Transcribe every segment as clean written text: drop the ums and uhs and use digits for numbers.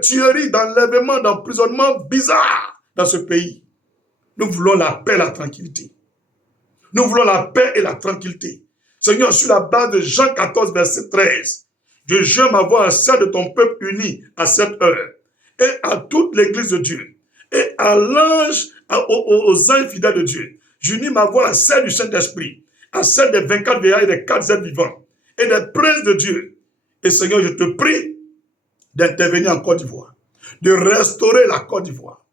de tueries, d'enlèvements, d'emprisonnements bizarres dans ce pays. Nous voulons la paix et la tranquillité. Nous voulons la paix et la tranquillité. Seigneur, sur la base de Jean 14, verset 13, je joins ma voix à celle de ton peuple uni à cette heure, et à toute l'église de Dieu, et à l'ange, aux anges fidèles de Dieu. J'unis ma voix à celle du Saint-Esprit, à celle des 24 vieillards et des 4 êtres vivants, et des princes de Dieu. Et Seigneur, je te prie d'intervenir en Côte d'Ivoire, de restaurer la Côte d'Ivoire,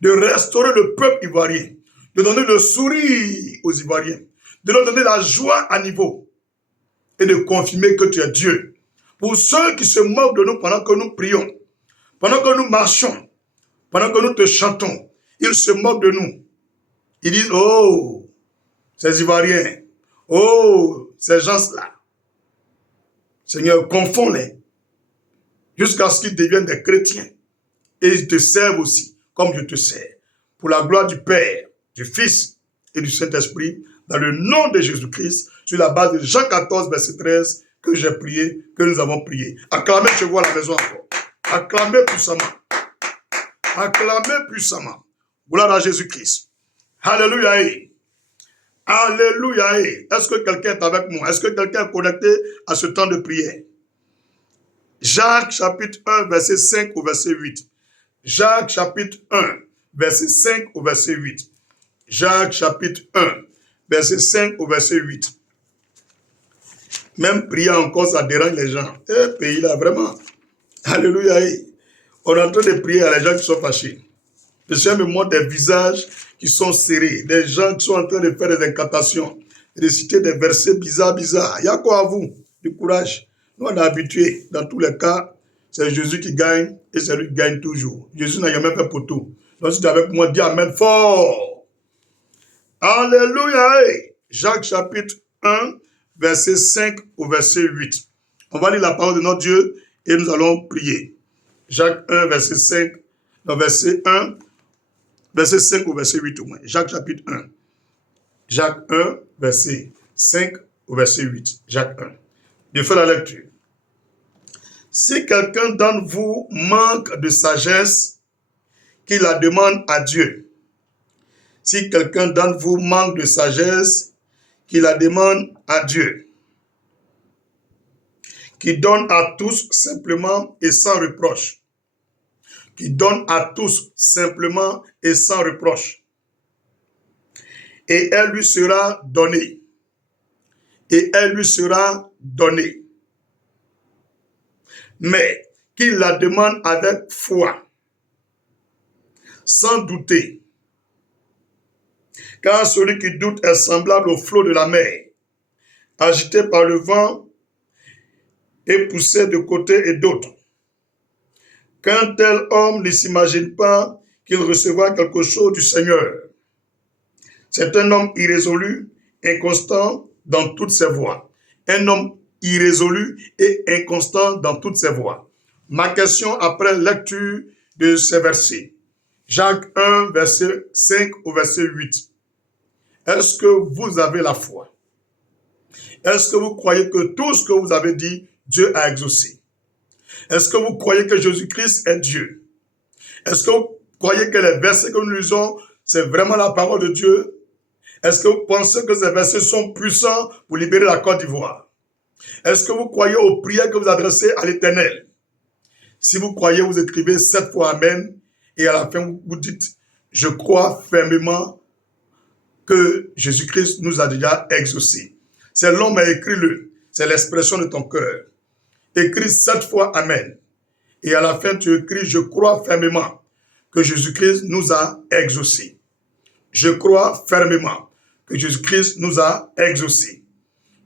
de restaurer le peuple ivoirien, de donner le sourire aux Ivoiriens, de leur donner la joie à niveau, et de confirmer que tu es Dieu. Pour ceux qui se moquent de nous pendant que nous prions, pendant que nous marchons, pendant que nous te chantons, ils se moquent de nous. Ils disent, oh, ces Ivoiriens, oh, ces gens-là. Seigneur, confonds-les jusqu'à ce qu'ils deviennent des chrétiens. Et ils te servent aussi, comme je te sers. Pour la gloire du Père, du Fils et du Saint-Esprit, dans le nom de Jésus-Christ, sur la base de Jean 14, verset 13, que j'ai prié, que nous avons prié. Acclamez chez vous à la maison encore. Acclamez puissamment. Acclamez puissamment. Gloire à Jésus-Christ. Alléluia. Alléluia. Est-ce que quelqu'un est avec moi? Est-ce que quelqu'un est connecté à ce temps de prière? Jacques chapitre 1, verset 5 au verset 8. Jacques chapitre 1, verset 5 au verset 8. Jacques chapitre 1, verset 5 au verset 8. Même prier encore, ça dérange les gens. Pays là, vraiment. Alléluia. On est en train de prier à les gens qui sont fâchés. Le Seigneur me montre des visages qui sont serrés, des gens qui sont en train de faire des incantations, de citer des versets bizarres. Il y a quoi à vous? Du courage. Nous, on est habitués. Dans tous les cas, c'est Jésus qui gagne et c'est lui qui gagne toujours. Jésus n'a jamais fait pour tout. Donc, si tu es avec moi, dis Amen fort. Alléluia. Jacques chapitre 1, verset 5 au verset 8. On va lire la parole de notre Dieu et nous allons prier. Jacques 1, verset 5, non, verset 1, verset 5 au verset 8 au moins. Jacques chapitre 1. Jacques 1, verset 5 au verset 8. Jacques 1. Je fais la lecture. Si quelqu'un d'entre vous manque de sagesse, qu'il la demande à Dieu. Si quelqu'un d'entre vous manque de sagesse, qu'il la demande à Dieu, qui donne à tous simplement et sans reproche. Qui donne à tous simplement et sans reproche. Et elle lui sera donnée. Et elle lui sera donnée. Mais qu'il la demande avec foi, sans douter. Car celui qui doute est semblable au flot de la mer, agité par le vent et poussé de côté et d'autre. Qu'un tel homme ne s'imagine pas qu'il recevra quelque chose du Seigneur. C'est un homme irrésolu, inconstant dans toutes ses voies. Un homme irrésolu et inconstant dans toutes ses voies. Ma question après lecture de ces versets. Jacques 1, verset 5 au verset 8. Est-ce que vous avez la foi? Est-ce que vous croyez que tout ce que vous avez dit, Dieu a exaucé? Est-ce que vous croyez que Jésus-Christ est Dieu? Est-ce que vous croyez que les versets que nous lisons, c'est vraiment la parole de Dieu? Est-ce que vous pensez que ces versets sont puissants pour libérer la Côte d'Ivoire? Est-ce que vous croyez aux prières que vous adressez à l'Éternel? Si vous croyez, vous écrivez 7 fois Amen et à la fin vous dites, je crois fermement que Jésus-Christ nous a déjà exaucés. C'est l'homme mais écris-le. C'est l'expression de ton cœur. Écris 7 fois Amen. Et à la fin, tu écris, je crois fermement que Jésus-Christ nous a exaucés. Je crois fermement que Jésus-Christ nous a exaucés.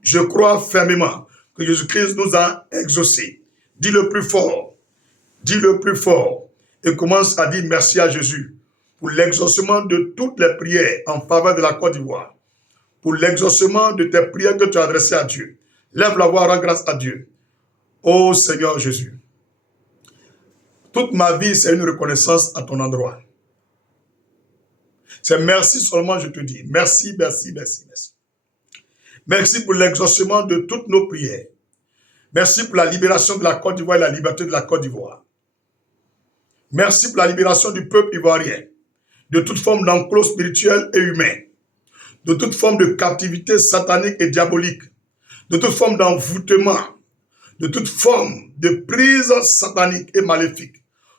Je crois fermement que Jésus-Christ nous a exaucés. Dis le plus fort. Dis le plus fort. Et commence à dire merci à Jésus pour l'exaucement de toutes les prières en faveur de la Côte d'Ivoire. Pour l'exaucement de tes prières que tu as adressées à Dieu. Lève la voix, rends grâce à Dieu. Ô Seigneur Jésus, toute ma vie, c'est une reconnaissance à ton endroit. C'est merci seulement, je te dis. Merci, merci, merci, merci. Merci pour l'exaucement de toutes nos prières. Merci pour la libération de la Côte d'Ivoire et la liberté de la Côte d'Ivoire. Merci pour la libération du peuple ivoirien, de toute forme d'enclos spirituel et humain, de toute forme de captivité satanique et diabolique, de toute forme d'envoûtement, de toute forme de prise satanique et maléfique,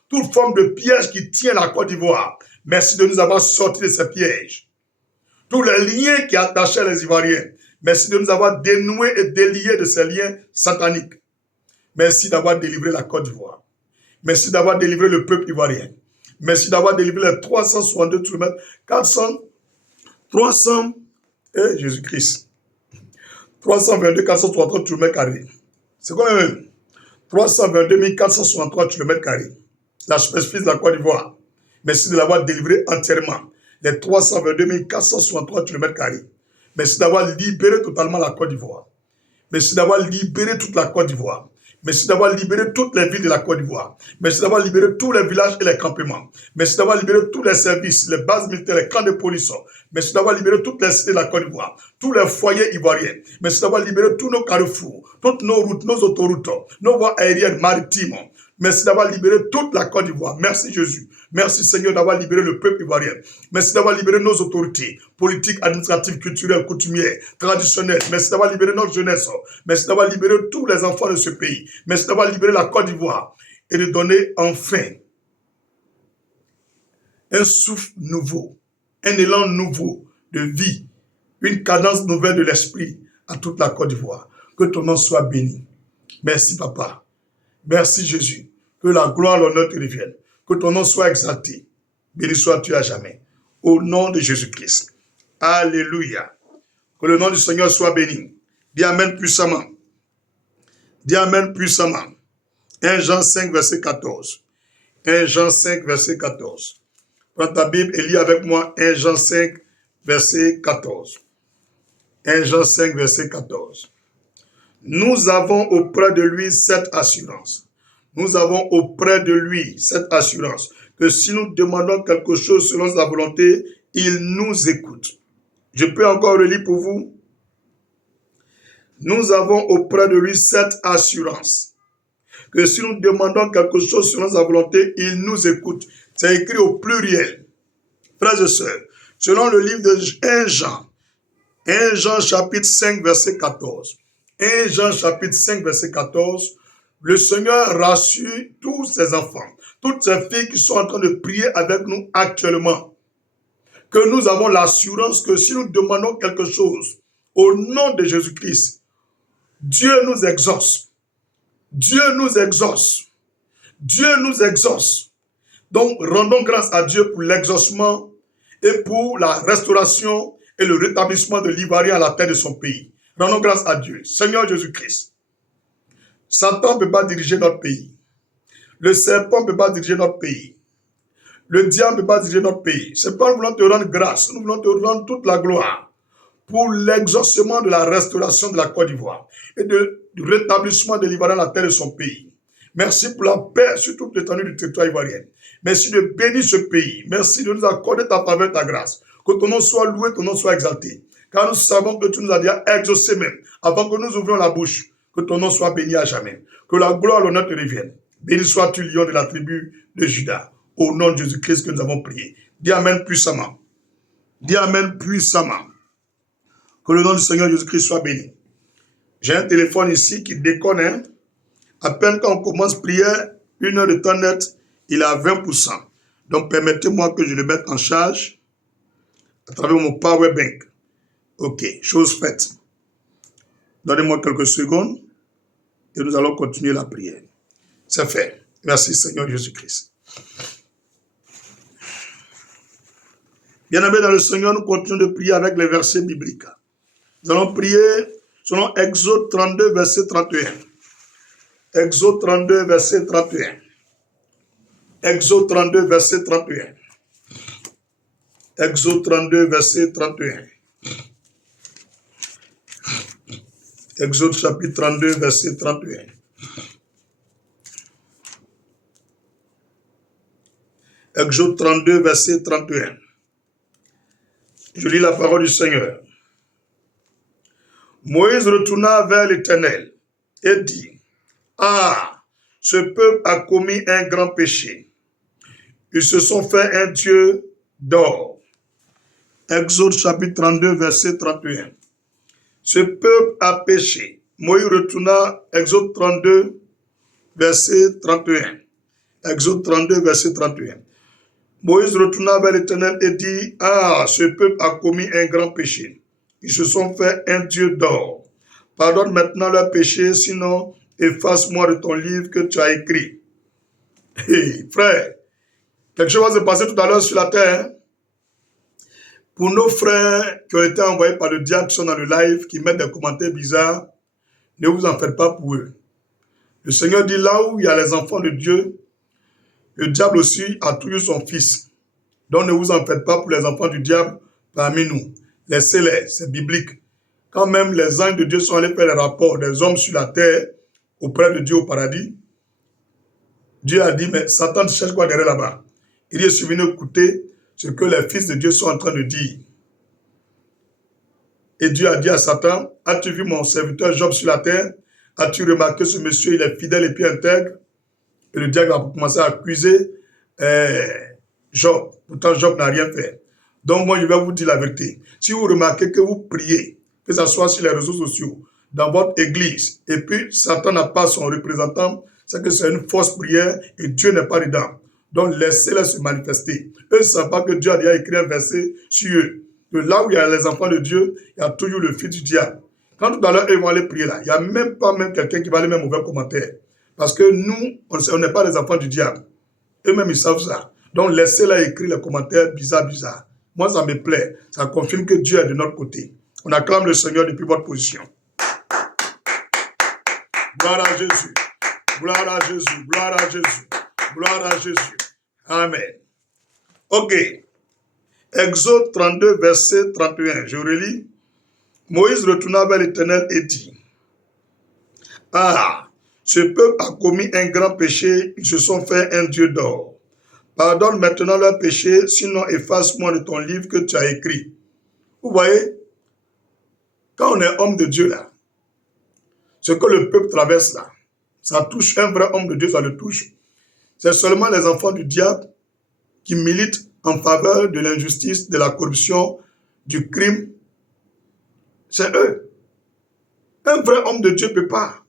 toute forme de piège qui tient la Côte d'Ivoire. Merci de nous avoir sortis de ces pièges. Tous les liens qui attachaient les Ivoiriens, merci de nous avoir dénoués et déliés de ces liens sataniques. Merci d'avoir délivré la Côte d'Ivoire. Merci d'avoir délivré le peuple ivoirien. Merci d'avoir délivré les 362 km, 300, Jésus-Christ, 322 463 km². C'est quand même 322 463 km². La superficie de la Côte d'Ivoire. Merci de l'avoir délivré entièrement. Les 322 463 km². Merci d'avoir libéré totalement la Côte d'Ivoire. Merci d'avoir libéré toute la Côte d'Ivoire. Merci d'avoir libéré toutes les villes de la Côte d'Ivoire. Merci d'avoir libéré tous les villages et les campements. Merci d'avoir libéré tous les services, les bases militaires, les camps de police. Merci d'avoir libéré toutes les cités de la Côte d'Ivoire, tous les foyers ivoiriens. Merci d'avoir libéré tous nos carrefours, toutes nos routes, nos autoroutes, nos voies aériennes, maritimes. Merci d'avoir libéré toute la Côte d'Ivoire. Merci Jésus. Merci Seigneur d'avoir libéré le peuple ivoirien. Merci d'avoir libéré nos autorités politiques, administratives, culturelles, coutumières, traditionnelles. Merci d'avoir libéré notre jeunesse. Merci d'avoir libéré tous les enfants de ce pays. Merci d'avoir libéré la Côte d'Ivoire et de donner enfin un souffle nouveau, un élan nouveau de vie, une cadence nouvelle de l'esprit à toute la Côte d'Ivoire. Que ton nom soit béni. Merci Papa. Merci Jésus. Que la gloire, l'honneur te reviennent. Que ton nom soit exalté. Béni sois-tu à jamais. Au nom de Jésus-Christ. Alléluia. Que le nom du Seigneur soit béni. Dis Amen puissamment. Dis Amen puissamment. 1 Jean 5, verset 14. 1 Jean 5, verset 14. Prends ta Bible et lis avec moi 1 Jean 5, verset 14. 1 Jean 5, verset 14. Nous avons auprès de lui cette assurance. Nous avons auprès de lui cette assurance que si nous demandons quelque chose selon sa volonté, il nous écoute. Je peux encore le lire pour vous. Nous avons auprès de lui cette assurance que si nous demandons quelque chose selon sa volonté, il nous écoute. C'est écrit au pluriel. Frères et sœurs, selon le livre de 1 Jean, 1 Jean chapitre 5 verset 14, 1 Jean chapitre 5 verset 14, le Seigneur rassure tous ses enfants, toutes ces filles qui sont en train de prier avec nous actuellement, que nous avons l'assurance que si nous demandons quelque chose au nom de Jésus-Christ, Dieu nous exauce. Dieu nous exauce. Dieu nous exauce. Donc, rendons grâce à Dieu pour l'exaucement et pour la restauration et le rétablissement de l'Ivoirien à la tête de son pays. Rendons grâce à Dieu. Seigneur Jésus-Christ, Satan ne peut pas diriger notre pays. Le serpent ne peut pas diriger notre pays. Le diable ne peut pas diriger notre pays. C'est pourquoi nous voulons te rendre grâce. Nous voulons te rendre toute la gloire pour l'exaucement de la restauration de la Côte d'Ivoire et du rétablissement de l'Ivoirien à la terre de son pays. Merci pour la paix sur toute l'étendue du territoire ivoirien. Merci de bénir ce pays. Merci de nous accorder ta faveur, ta grâce. Que ton nom soit loué, ton nom soit exalté. Car nous savons que tu nous as déjà exaucé même avant que nous ouvrions la bouche. Que ton nom soit béni à jamais. Que la gloire et l'honneur te reviennent. Béni sois-tu, lion de la tribu de Juda. Au nom de Jésus-Christ que nous avons prié. Dis Amen puissamment. Dis Amen puissamment. Que le nom du Seigneur Jésus-Christ soit béni. J'ai un téléphone ici qui déconne. Hein? À peine quand on commence prière, 1 heure de temps net, il est à 20%. Donc permettez-moi que je le mette en charge à travers mon power bank. Ok, chose faite. Donnez-moi quelques secondes et nous allons continuer la prière. C'est fait. Merci Seigneur Jésus-Christ. Bien-aimés dans le Seigneur, nous continuons de prier avec les versets bibliques. Nous allons prier selon Exode 32, verset 31. Exode 32, verset 31. Exode 32, verset 31. Exode 32, verset 31. Exode chapitre 32, verset 31. Exode 32, verset 31. Je lis la parole du Seigneur. Moïse retourna vers l'Éternel et dit, « Ah, ce peuple a commis un grand péché. ils se sont fait un Dieu d'or. Exode chapitre 32, verset 31. Ce peuple a péché. Moïse retourna, Exode 32, verset 31. Exode 32, verset 31. Moïse retourna vers l'Éternel et dit, ah, ce peuple a commis un grand péché. Ils se sont fait un Dieu d'or. Pardonne maintenant leur péché, sinon efface-moi de ton livre que tu as écrit. Hey, frère, quelque chose va se passer tout à l'heure sur la terre. Pour nos frères qui ont été envoyés par le diable, qui sont dans le live, qui mettent des commentaires bizarres, ne vous en faites pas pour eux. Le Seigneur dit, là où il y a les enfants de Dieu, le diable aussi a toujours son fils. Donc ne vous en faites pas pour les enfants du diable parmi nous. Laissez-les, c'est biblique. Quand même les anges de Dieu sont allés faire les rapports des hommes sur la terre auprès de Dieu au paradis, Dieu a dit, mais Satan cherche quoi derrière là-bas? Il est venu écouter ce que les fils de Dieu sont en train de dire. Et Dieu a dit à Satan, as-tu vu mon serviteur Job sur la terre? As-tu remarqué ce monsieur, il est fidèle et puis intègre? Et le diable a commencé à accuser Job. Pourtant, Job n'a rien fait. Donc, moi, je vais vous dire la vérité. Si vous remarquez que vous priez, que ce soit sur les réseaux sociaux, dans votre église, et puis Satan n'a pas son représentant, c'est que c'est une fausse prière et Dieu n'est pas dedans. Donc, laissez-les se manifester. Eux ne savent pas que Dieu a déjà écrit un verset sur eux. Que là où il y a les enfants de Dieu, il y a toujours le fils du diable. Quand tout à l'heure, ils vont aller prier là, il n'y a même pas quelqu'un qui va aller mettre un mauvais commentaire. Parce que nous, on n'est pas les enfants du diable. Eux-mêmes, ils savent ça. Donc, laissez-les écrire les commentaires bizarres. Moi, ça me plaît. Ça confirme que Dieu est de notre côté. On acclame le Seigneur depuis votre position. Gloire à Jésus. Gloire à Jésus. Gloire à Jésus. Gloire à Jésus. Amen. Ok. Exode 32, verset 31. Je relis. Moïse retourna vers l'Éternel et dit, ah, ce peuple a commis un grand péché, ils se sont fait un Dieu d'or. Pardonne maintenant leur péché, sinon efface-moi de ton livre que tu as écrit. Vous voyez, quand on est homme de Dieu là, ce que le peuple traverse là, ça touche un vrai homme de Dieu, ça le touche. C'est seulement les enfants du diable qui militent en faveur de l'injustice, de la corruption, du crime. C'est eux. Un vrai homme de Dieu ne peut pas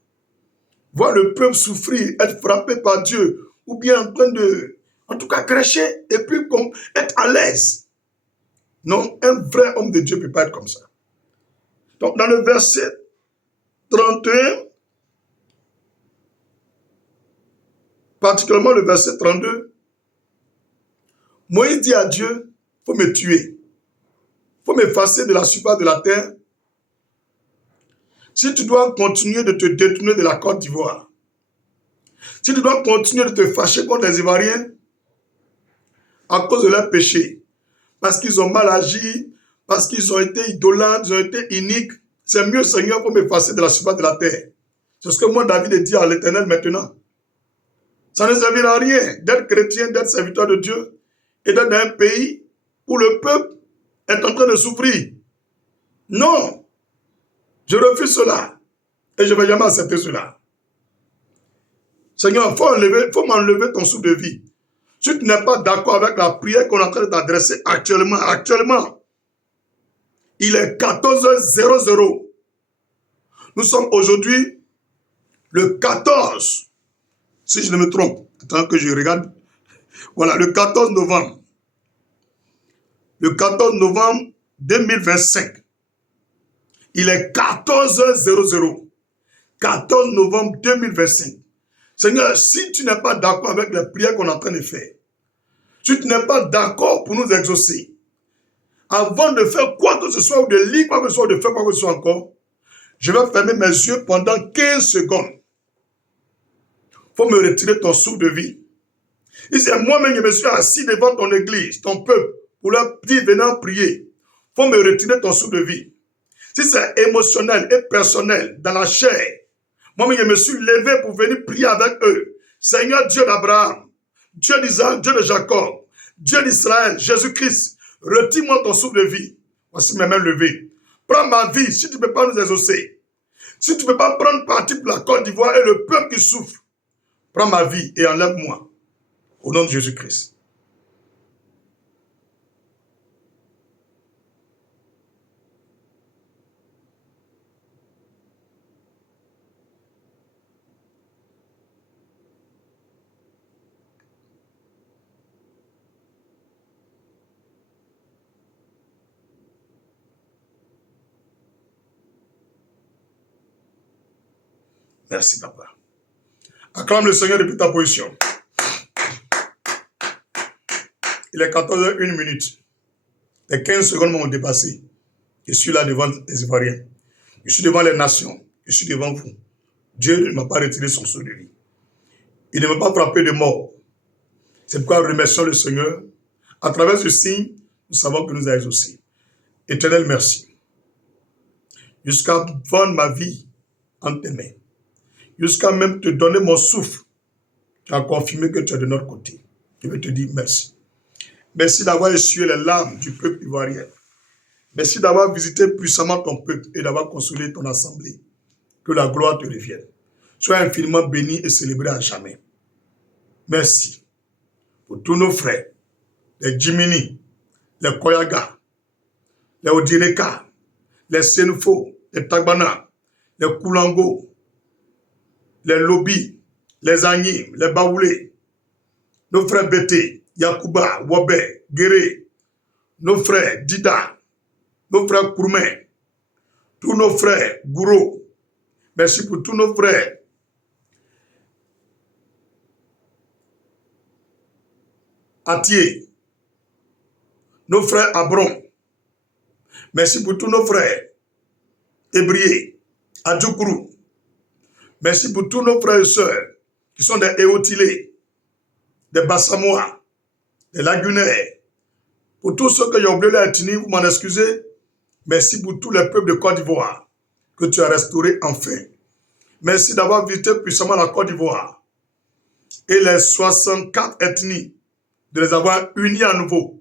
voir le peuple souffrir, être frappé par Dieu, ou bien en train de, en tout cas, crêcher, et puis être à l'aise. Non, un vrai homme de Dieu ne peut pas être comme ça. Donc, dans le verset 31, particulièrement le verset 32, Moïse dit à Dieu, il faut me tuer, il faut m'effacer de la surface de la terre. Si tu dois continuer de te détourner de la Côte d'Ivoire, si tu dois continuer de te fâcher contre les Ivoiriens à cause de leurs péchés, parce qu'ils ont mal agi, parce qu'ils ont été idolâtres, ils ont été iniques, c'est mieux, Seigneur, pour m'effacer de la surface de la terre. C'est ce que moi, David, dit à l'Éternel maintenant. Ça ne servira à rien d'être chrétien, d'être serviteur de Dieu et d'être dans un pays où le peuple est en train de souffrir. Non, je refuse cela et je ne vais jamais accepter cela. Seigneur, il faut m'enlever ton souffle de vie. Si tu n'es pas d'accord avec la prière qu'on est en train de t'adresser actuellement, il est 14h00. Nous sommes aujourd'hui le 14, si je ne me trompe. Attends que je regarde. Voilà, le 14 novembre. Le 14 novembre 2025. Il est 14h00. 14 novembre 2025. Seigneur, si tu n'es pas d'accord avec les prières qu'on est en train de faire, si tu n'es pas d'accord pour nous exaucer, avant de faire quoi que ce soit, ou de lire quoi que ce soit, ou de faire quoi que ce soit encore, je vais fermer mes yeux pendant 15 secondes. Il faut me retirer ton souffle de vie. Et c'est moi-même, je me suis assis devant ton église, ton peuple, pour leur dire, venant prier. Il faut me retirer ton souffle de vie. Si c'est émotionnel et personnel, dans la chair, moi-même, je me suis levé pour venir prier avec eux. Seigneur Dieu d'Abraham, Dieu d'Isaac, Dieu de Jacob, Dieu d'Israël, Jésus-Christ, retire-moi ton souffle de vie. Voici mes mains levées. Prends ma vie si tu ne peux pas nous exaucer. Si tu ne peux pas prendre parti pour la Côte d'Ivoire et le peuple qui souffre, prends ma vie et enlève-moi. Au nom de Jésus-Christ. Merci, papa. Acclame le Seigneur depuis ta position. Il est 14h01. Les 15 secondes m'ont dépassé. Je suis là devant les Ivoiriens. Je suis devant les nations. Je suis devant vous. Dieu ne m'a pas retiré son sceau de vie. Il ne m'a pas frappé de mort. C'est pourquoi remercions le Seigneur. À travers ce signe, nous savons que nous a exaucés. Éternel, merci. Jusqu'à vendre ma vie en tes mains. Jusqu'à même te donner mon souffle. Tu as confirmé que tu es de notre côté. Je veux te dire merci. Merci d'avoir essuyé les larmes du peuple ivoirien. Merci d'avoir visité puissamment ton peuple et d'avoir consolé ton assemblée. Que la gloire te revienne. Sois infiniment béni et célébré à jamais. Merci pour tous nos frères, les Jimini, les Koyaga, les Odineka, les Senfo, les Tagbana, les Koulango, les Lobi, les Agni, les Baoulé, nos frères Bété, Yakuba, Wabé, Guéré, nos frères Dida, nos frères Kourmé, tous nos frères Gouro. Merci pour tous nos frères Atié, nos frères Abron. Merci pour tous nos frères Ébrié, Adjoukourou. Merci pour tous nos frères et sœurs qui sont des Éotilés, des Bassamois, des Lagunaires. Pour tous ceux que j'ai oublié la ethnie, vous m'en excusez. Merci pour tous les peuples de Côte d'Ivoire que tu as restaurés enfin. Merci d'avoir visité puissamment la Côte d'Ivoire et les 64 ethnies, de les avoir unis à nouveau.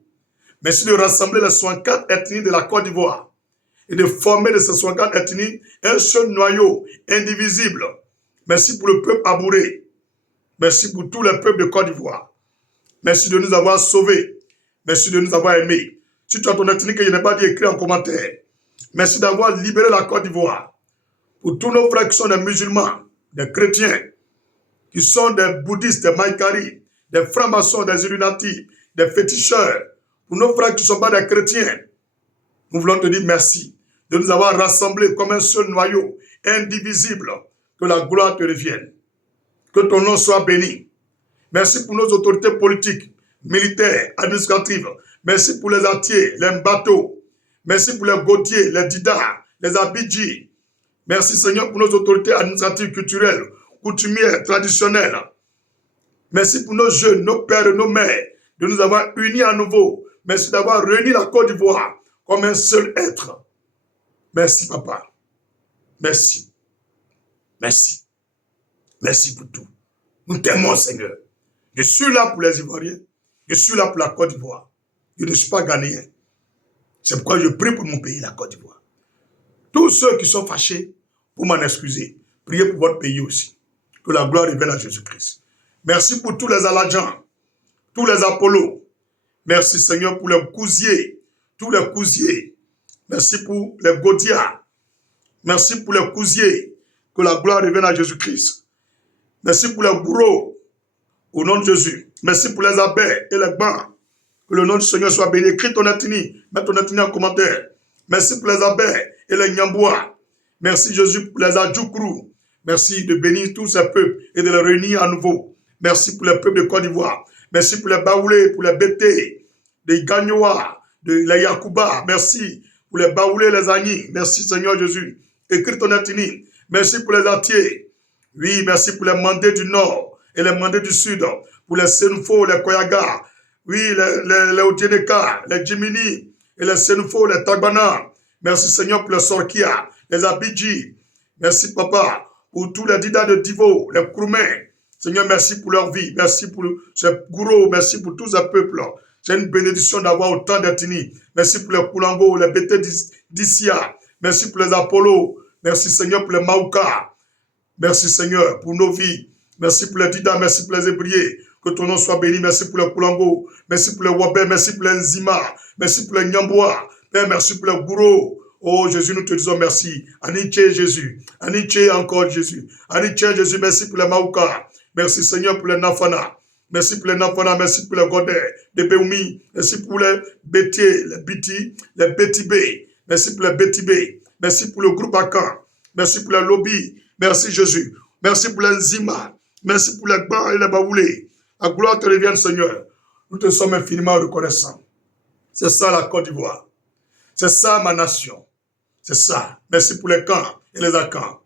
Merci de rassembler les 64 ethnies de la Côte d'Ivoire et de former de ces 64 ethnies un seul noyau indivisible. Merci pour le peuple abouré. Merci pour tous les peuples de Côte d'Ivoire. Merci de nous avoir sauvés. Merci de nous avoir aimés. Si tu as ton ethnie que je n'ai pas dit, écrit en commentaire. Merci d'avoir libéré la Côte d'Ivoire. Pour tous nos frères qui sont des musulmans, des chrétiens, qui sont des bouddhistes, des maïkaris, des francs-maçons, des illuminatis, des féticheurs, pour nos frères qui ne sont pas des chrétiens, nous voulons te dire merci de nous avoir rassemblés comme un seul noyau, indivisible. Que la gloire te revienne. Que ton nom soit béni. Merci pour nos autorités politiques, militaires, administratives. Merci pour les Atiers, les Mbato. Merci pour les Gautier, les Dida, les Abidji. Merci Seigneur pour nos autorités administratives, culturelles, coutumières, traditionnelles. Merci pour nos jeunes, nos pères et nos mères, de nous avoir unis à nouveau. Merci d'avoir réuni la Côte d'Ivoire comme un seul être. Merci papa. Merci. Merci. Merci pour tout. Nous t'aimons Seigneur. Je suis là pour les Ivoiriens. Je suis là pour la Côte d'Ivoire. Je ne suis pas ghanéen. C'est pourquoi je prie pour mon pays, la Côte d'Ivoire. Tous ceux qui sont fâchés, pour m'en excuser, priez pour votre pays aussi. Que la gloire revienne à Jésus-Christ. Merci pour tous les Aladjans, tous les Apollos. Merci Seigneur pour les Cousiers, tous les Cousiers. Merci pour les Gaudias. Merci pour les Cousiers. Que la gloire revienne à Jésus-Christ. Merci pour les bourreaux, au nom de Jésus. Merci pour les abbés et les bancs. Que le nom du Seigneur soit béni. Écris ton ethnie. Mets ton ethnie en commentaire. Merci pour les abbés et les Nyambois. Merci Jésus pour les Adjoukourou. Merci de bénir tous ces peuples et de les réunir à nouveau. Merci pour les peuples de Côte d'Ivoire. Merci pour les Baoulés, pour les Bété, les Gagnoa, les Yakuba. Merci pour les Baoulés, les Agni. Merci Seigneur Jésus. Écris ton ethnie. Merci pour les Atiers. Oui, merci pour les Mandés du Nord et les Mandés du Sud. Pour les Senfo, les Koyaga. Oui, les Odineka, les Jimini et les Senfo, les Tagbana. Merci Seigneur pour les Sorkia, les Abidji. Merci Papa pour tous les Dida de Divo, les Kouroumen. Seigneur, merci pour leur vie. Merci pour ces gourous. Merci pour tous ces peuples. C'est une bénédiction d'avoir autant d'ethnies. Merci pour les Koulango, les Bété d'Issia. Merci pour les Apollo. Merci Seigneur pour les Maouka. Merci Seigneur pour nos vies. Merci pour les Dida. Merci pour les Ébriés. Que ton nom soit béni. Merci pour les Koulango. Merci pour les Wabé. Merci pour les Nzima. Merci pour les Nyambois. Père, merci pour les gourous. Oh Jésus, nous te disons merci. Aniché Jésus. Aniché encore Jésus. Aniché Jésus. Merci pour les Maouka. Merci Seigneur pour les Nafana. Merci pour les Nafana. Merci pour les Godais, les Béoumi. Merci pour les Bétier, les Biti, les Bétibé. Merci pour les Bétibé. Merci pour le groupe Akan. Merci pour les lobbies. Merci Jésus. Merci pour les Zima. Merci pour les Gban et les Baoulés. La gloire te revienne, Seigneur. Nous te sommes infiniment reconnaissants. C'est ça la Côte d'Ivoire. C'est ça ma nation. C'est ça. Merci pour les camps et les Akans.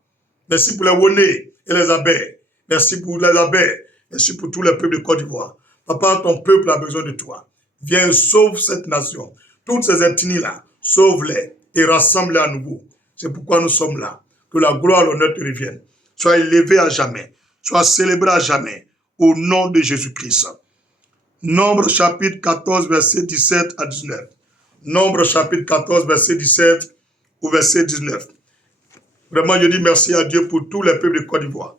Merci pour les Woné et les Abais. Merci pour les Abais. Merci pour tous les peuples de Côte d'Ivoire. Papa, ton peuple a besoin de toi. Viens, sauve cette nation. Toutes ces ethnies-là, sauve-les et rassemble-les à nouveau. C'est pourquoi nous sommes là. Que la gloire et l'honneur te reviennent. Sois élevé à jamais. Sois célébré à jamais. Au nom de Jésus-Christ. Nombre chapitre 14, verset 17 à 19. Nombre chapitre 14, verset 17 au verset 19. Vraiment, je dis merci à Dieu pour tous les peuples de Côte d'Ivoire.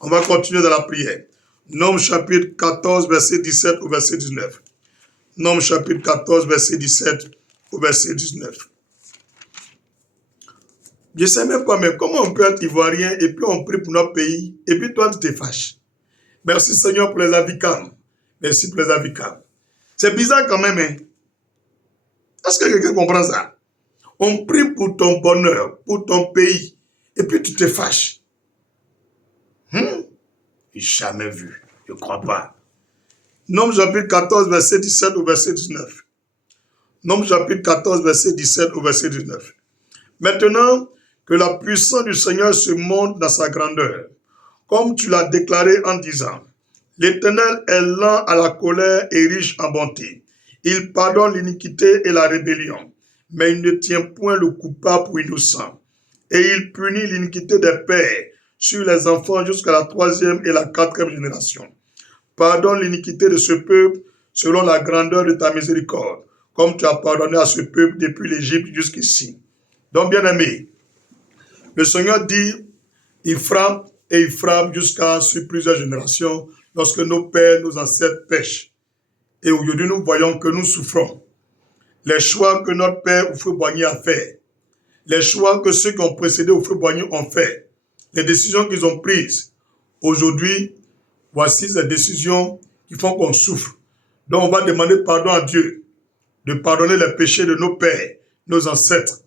On va continuer dans la prière. Nombre chapitre 14, verset 17 au verset 19. Nombre chapitre 14, verset 17 au verset 19. Je ne sais même pas, mais comment on peut être ivoirien et puis on prie pour notre pays et puis toi tu te fâches. Merci Seigneur pour les avicams. Merci pour les avicams. C'est bizarre quand même, hein? Est-ce que quelqu'un comprend ça? On prie pour ton bonheur, pour ton pays, et puis tu te fâches. Jamais vu. Je ne crois pas. Nombre chapitre 14, verset 17 au verset 19. Nombre chapitre 14, verset 17 au verset 19. Maintenant que la puissance du Seigneur se montre dans sa grandeur, comme tu l'as déclaré en disant, l'Éternel est lent à la colère et riche en bonté. Il pardonne l'iniquité et la rébellion, mais il ne tient point le coupable pour innocent. Et il punit l'iniquité des pères sur les enfants jusqu'à la 3e et la 4e génération. Pardonne l'iniquité de ce peuple selon la grandeur de ta miséricorde, comme tu as pardonné à ce peuple depuis l'Égypte jusqu'ici. Donc, bien aimé, le Seigneur dit, il frappe et il frappe jusqu'à sur plusieurs générations lorsque nos pères, nos ancêtres pêchent. Et aujourd'hui, nous voyons que nous souffrons. Les choix que notre père Houphouët-Boigny a fait, les choix que ceux qui ont précédé Houphouët-Boigny ont fait, les décisions qu'ils ont prises, aujourd'hui, voici ces décisions qui font qu'on souffre. Donc, on va demander pardon à Dieu de pardonner les péchés de nos pères, nos ancêtres.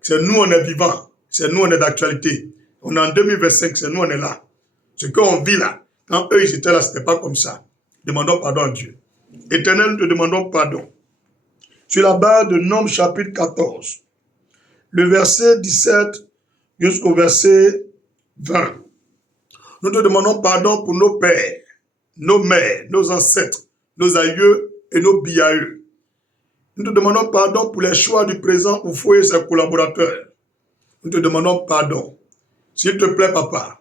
C'est nous, on est vivants. C'est nous, on est d'actualité. On est en 2025, c'est nous, on est là. Ce qu'on vit là, quand eux, ils étaient là, ce n'était pas comme ça. Demandons pardon à Dieu. Éternel, nous te demandons pardon. Sur la base de Nombre chapitre 14, le verset 17 jusqu'au verset 20. Nous te demandons pardon pour nos pères, nos mères, nos ancêtres, nos aïeux et nos biaïeux. Nous te demandons pardon pour les choix du président Oufoué et ses collaborateurs. Nous te demandons pardon. S'il te plaît, papa,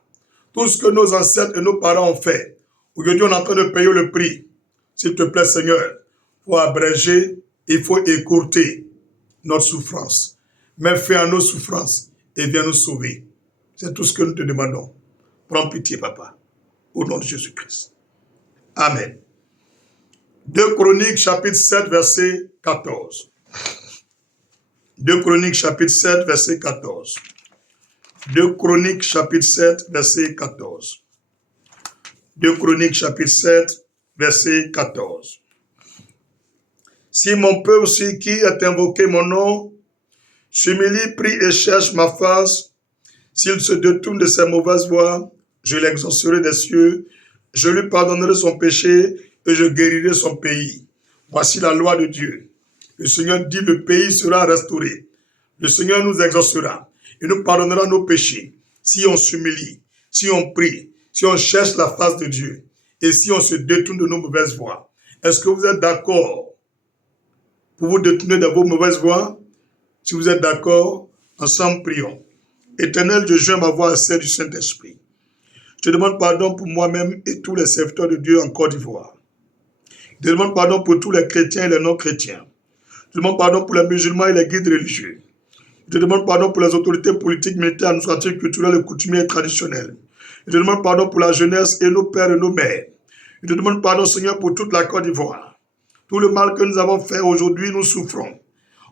tout ce que nos ancêtres et nos parents ont fait, aujourd'hui on est en train de payer le prix. S'il te plaît, Seigneur, il faut abréger, il faut écourter notre souffrance. Mets fin à nos souffrances et viens nous sauver. C'est tout ce que nous te demandons. Prends pitié, papa, au nom de Jésus-Christ. Amen. 2 Chroniques, chapitre 7, verset 14. 2 Chroniques, chapitre 7, verset 14. 2 Chroniques, chapitre 7, verset 14. 2 Chroniques, chapitre 7, verset 14. Si mon peuple sur qui est invoqué mon nom, s'humilie, prie et cherche ma face, s'il se détourne de ses mauvaises voies, je l'exaucerai des cieux, je lui pardonnerai son péché et je guérirai son pays. Voici la loi de Dieu. Le Seigneur dit, le pays sera restauré. Le Seigneur nous exaucera et nous pardonnera nos péchés. Si on s'humilie, si on prie, si on cherche la face de Dieu et si on se détourne de nos mauvaises voies. Est-ce que vous êtes d'accord pour vous détourner de vos mauvaises voies? Si vous êtes d'accord, ensemble prions. Éternel, je joins ma voix à celle du Saint-Esprit. Je demande pardon pour moi-même et tous les serviteurs de Dieu en Côte d'Ivoire. Je demande pardon pour tous les chrétiens et les non-chrétiens. Je demande pardon pour les musulmans et les guides religieux. Je demande pardon pour les autorités politiques, militaires, administratives, culturelles, coutumières et traditionnelles. Je demande pardon pour la jeunesse et nos pères et nos mères. Je demande pardon, Seigneur, pour toute la Côte d'Ivoire. Tout le mal que nous avons fait aujourd'hui, nous souffrons.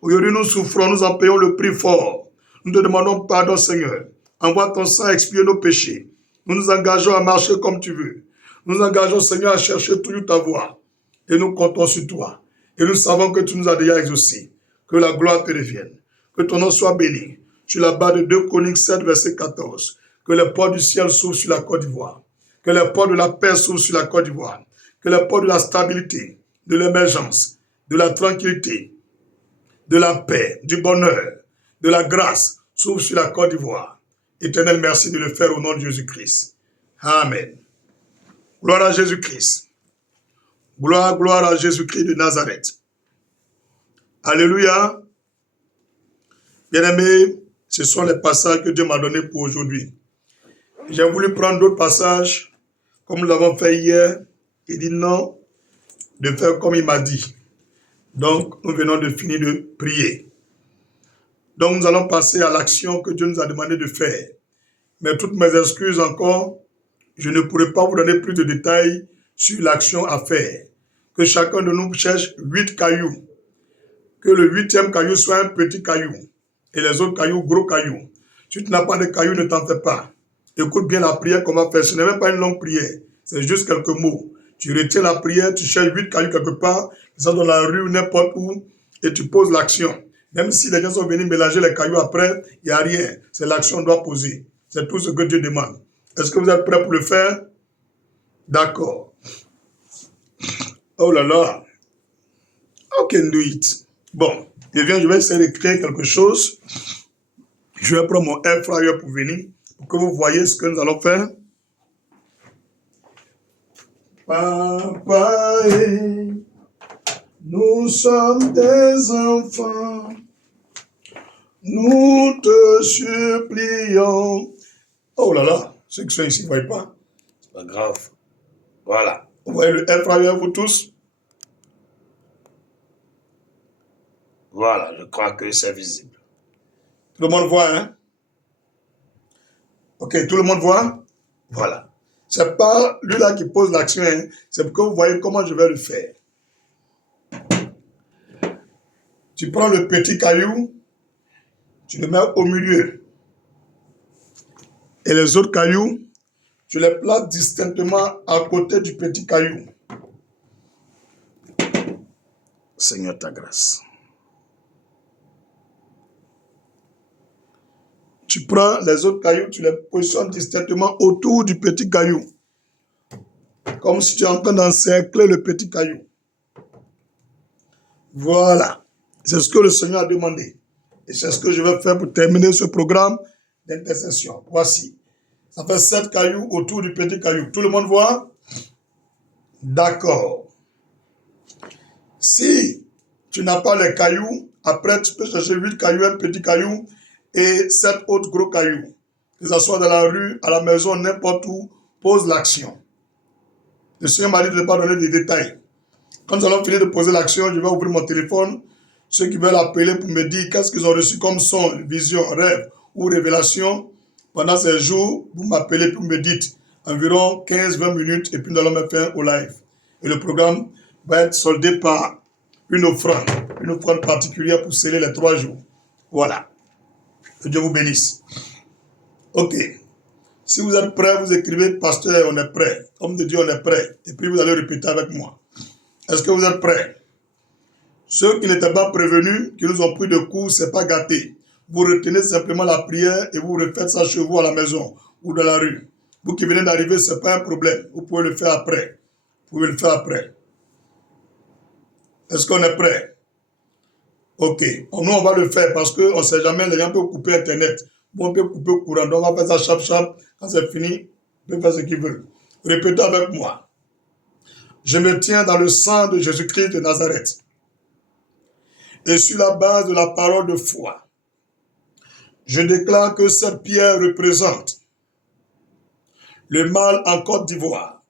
Aujourd'hui, nous souffrons, nous en payons le prix fort. Nous te demandons pardon, Seigneur. Envoie ton sang expier nos péchés. Nous nous engageons à marcher comme tu veux. Nous nous engageons, Seigneur, à chercher toujours ta voie. Et nous comptons sur toi. Et nous savons que tu nous as déjà exaucés. Que la gloire te revienne. Que ton nom soit béni. Sur la base de 2 Chroniques 7, verset 14. Que les portes du ciel s'ouvrent sur la Côte d'Ivoire. Que les portes de la paix s'ouvrent sur la Côte d'Ivoire. Que les portes de la stabilité, de l'émergence, de la tranquillité, de la paix, du bonheur, de la grâce s'ouvrent sur la Côte d'Ivoire. Éternel, merci de le faire au nom de Jésus-Christ. Amen. Gloire à Jésus-Christ. Gloire, gloire à Jésus-Christ de Nazareth. Alléluia. Bien-aimés, ce sont les passages que Dieu m'a donnés pour aujourd'hui. J'ai voulu prendre d'autres passages, comme nous l'avons fait hier. Il dit non, de faire comme il m'a dit. Donc, nous venons de finir de prier. Donc, nous allons passer à l'action que Dieu nous a demandé de faire. Mais toutes mes excuses encore, je ne pourrai pas vous donner plus de détails sur l'action à faire. Que chacun de nous cherche 8 cailloux. Que le 8e caillou soit un petit caillou. Et les autres cailloux, gros cailloux. Si tu n'as pas de cailloux, ne t'en fais pas. Écoute bien la prière qu'on va faire. Ce n'est même pas une longue prière. C'est juste quelques mots. Tu retiens la prière, tu cherches 8 cailloux quelque part, tu sors dans la rue, n'importe où, et tu poses l'action. Même si les gens sont venus mélanger les cailloux après, il n'y a rien. C'est l'action qu'on doit poser. C'est tout ce que Dieu demande. Est-ce que vous êtes prêts pour le faire? D'accord. Oh là là. How can do it? Bon, je vais essayer d'écrire quelque chose. Je vais prendre mon air fryer pour venir, pour que vous voyez ce que nous allons faire. Papa, nous sommes des enfants. Nous te supplions. Oh là là, ceux qui sont ici ne voient pas. C'est pas grave. Voilà. Vous voyez le air fryer, vous tous? Voilà, je crois que c'est visible. Tout le monde voit, hein? Ok, tout le monde voit? Voilà. C'est pas lui là qui pose l'action, hein? C'est pour que vous voyez comment je vais le faire. Tu prends le petit caillou, tu le mets au milieu. Et les autres cailloux, tu les places distinctement à côté du petit caillou. Seigneur, ta grâce. Tu prends les autres cailloux, tu les positionnes distinctement autour du petit caillou. Comme si tu es en train d'encercler le petit caillou. Voilà. C'est ce que le Seigneur a demandé. Et c'est ce que je vais faire pour terminer ce programme d'intercession. Voici. Ça fait 7 cailloux autour du petit caillou. Tout le monde voit? D'accord. Si tu n'as pas les cailloux, après tu peux chercher 8 cailloux, un petit caillou et 7 autres gros cailloux. Que ce soit dans la rue, à la maison, n'importe où, pose l'action. Le Seigneur m'a dit de ne pas donner des détails. Quand nous allons finir de poser l'action, je vais ouvrir mon téléphone. Ceux qui veulent appeler pour me dire qu'est-ce qu'ils ont reçu comme son, vision, rêve ou révélation, pendant ces jours, vous m'appelez puis vous me dites environ 15-20 minutes et puis nous allons me faire au live. Et le programme va être soldé par une offrande particulière pour sceller les 3 jours. Voilà. Que Dieu vous bénisse. Ok. Si vous êtes prêts, vous écrivez pasteur, on est prêt. Homme de Dieu, on est prêt. Et puis vous allez répéter avec moi. Est-ce que vous êtes prêts? Ceux qui n'étaient pas prévenus, qui nous ont pris de court, c'est pas gâté. Vous retenez simplement la prière et vous refaites ça chez vous à la maison ou dans la rue. Vous qui venez d'arriver, c'est pas un problème. Vous pouvez le faire après. Vous pouvez le faire après. Est-ce qu'on est prêt? Ok. Nous, on va le faire parce qu'on ne sait jamais, les gens peuvent couper Internet. Bon, on peut couper le courant. Donc, on va faire ça chap. Quand c'est fini, on peut faire ce qu'ils veulent. Répétez avec moi. Je me tiens dans le sang de Jésus-Christ de Nazareth. Et sur la base de la parole de foi, je déclare que cette pierre représente le mal en Côte d'Ivoire,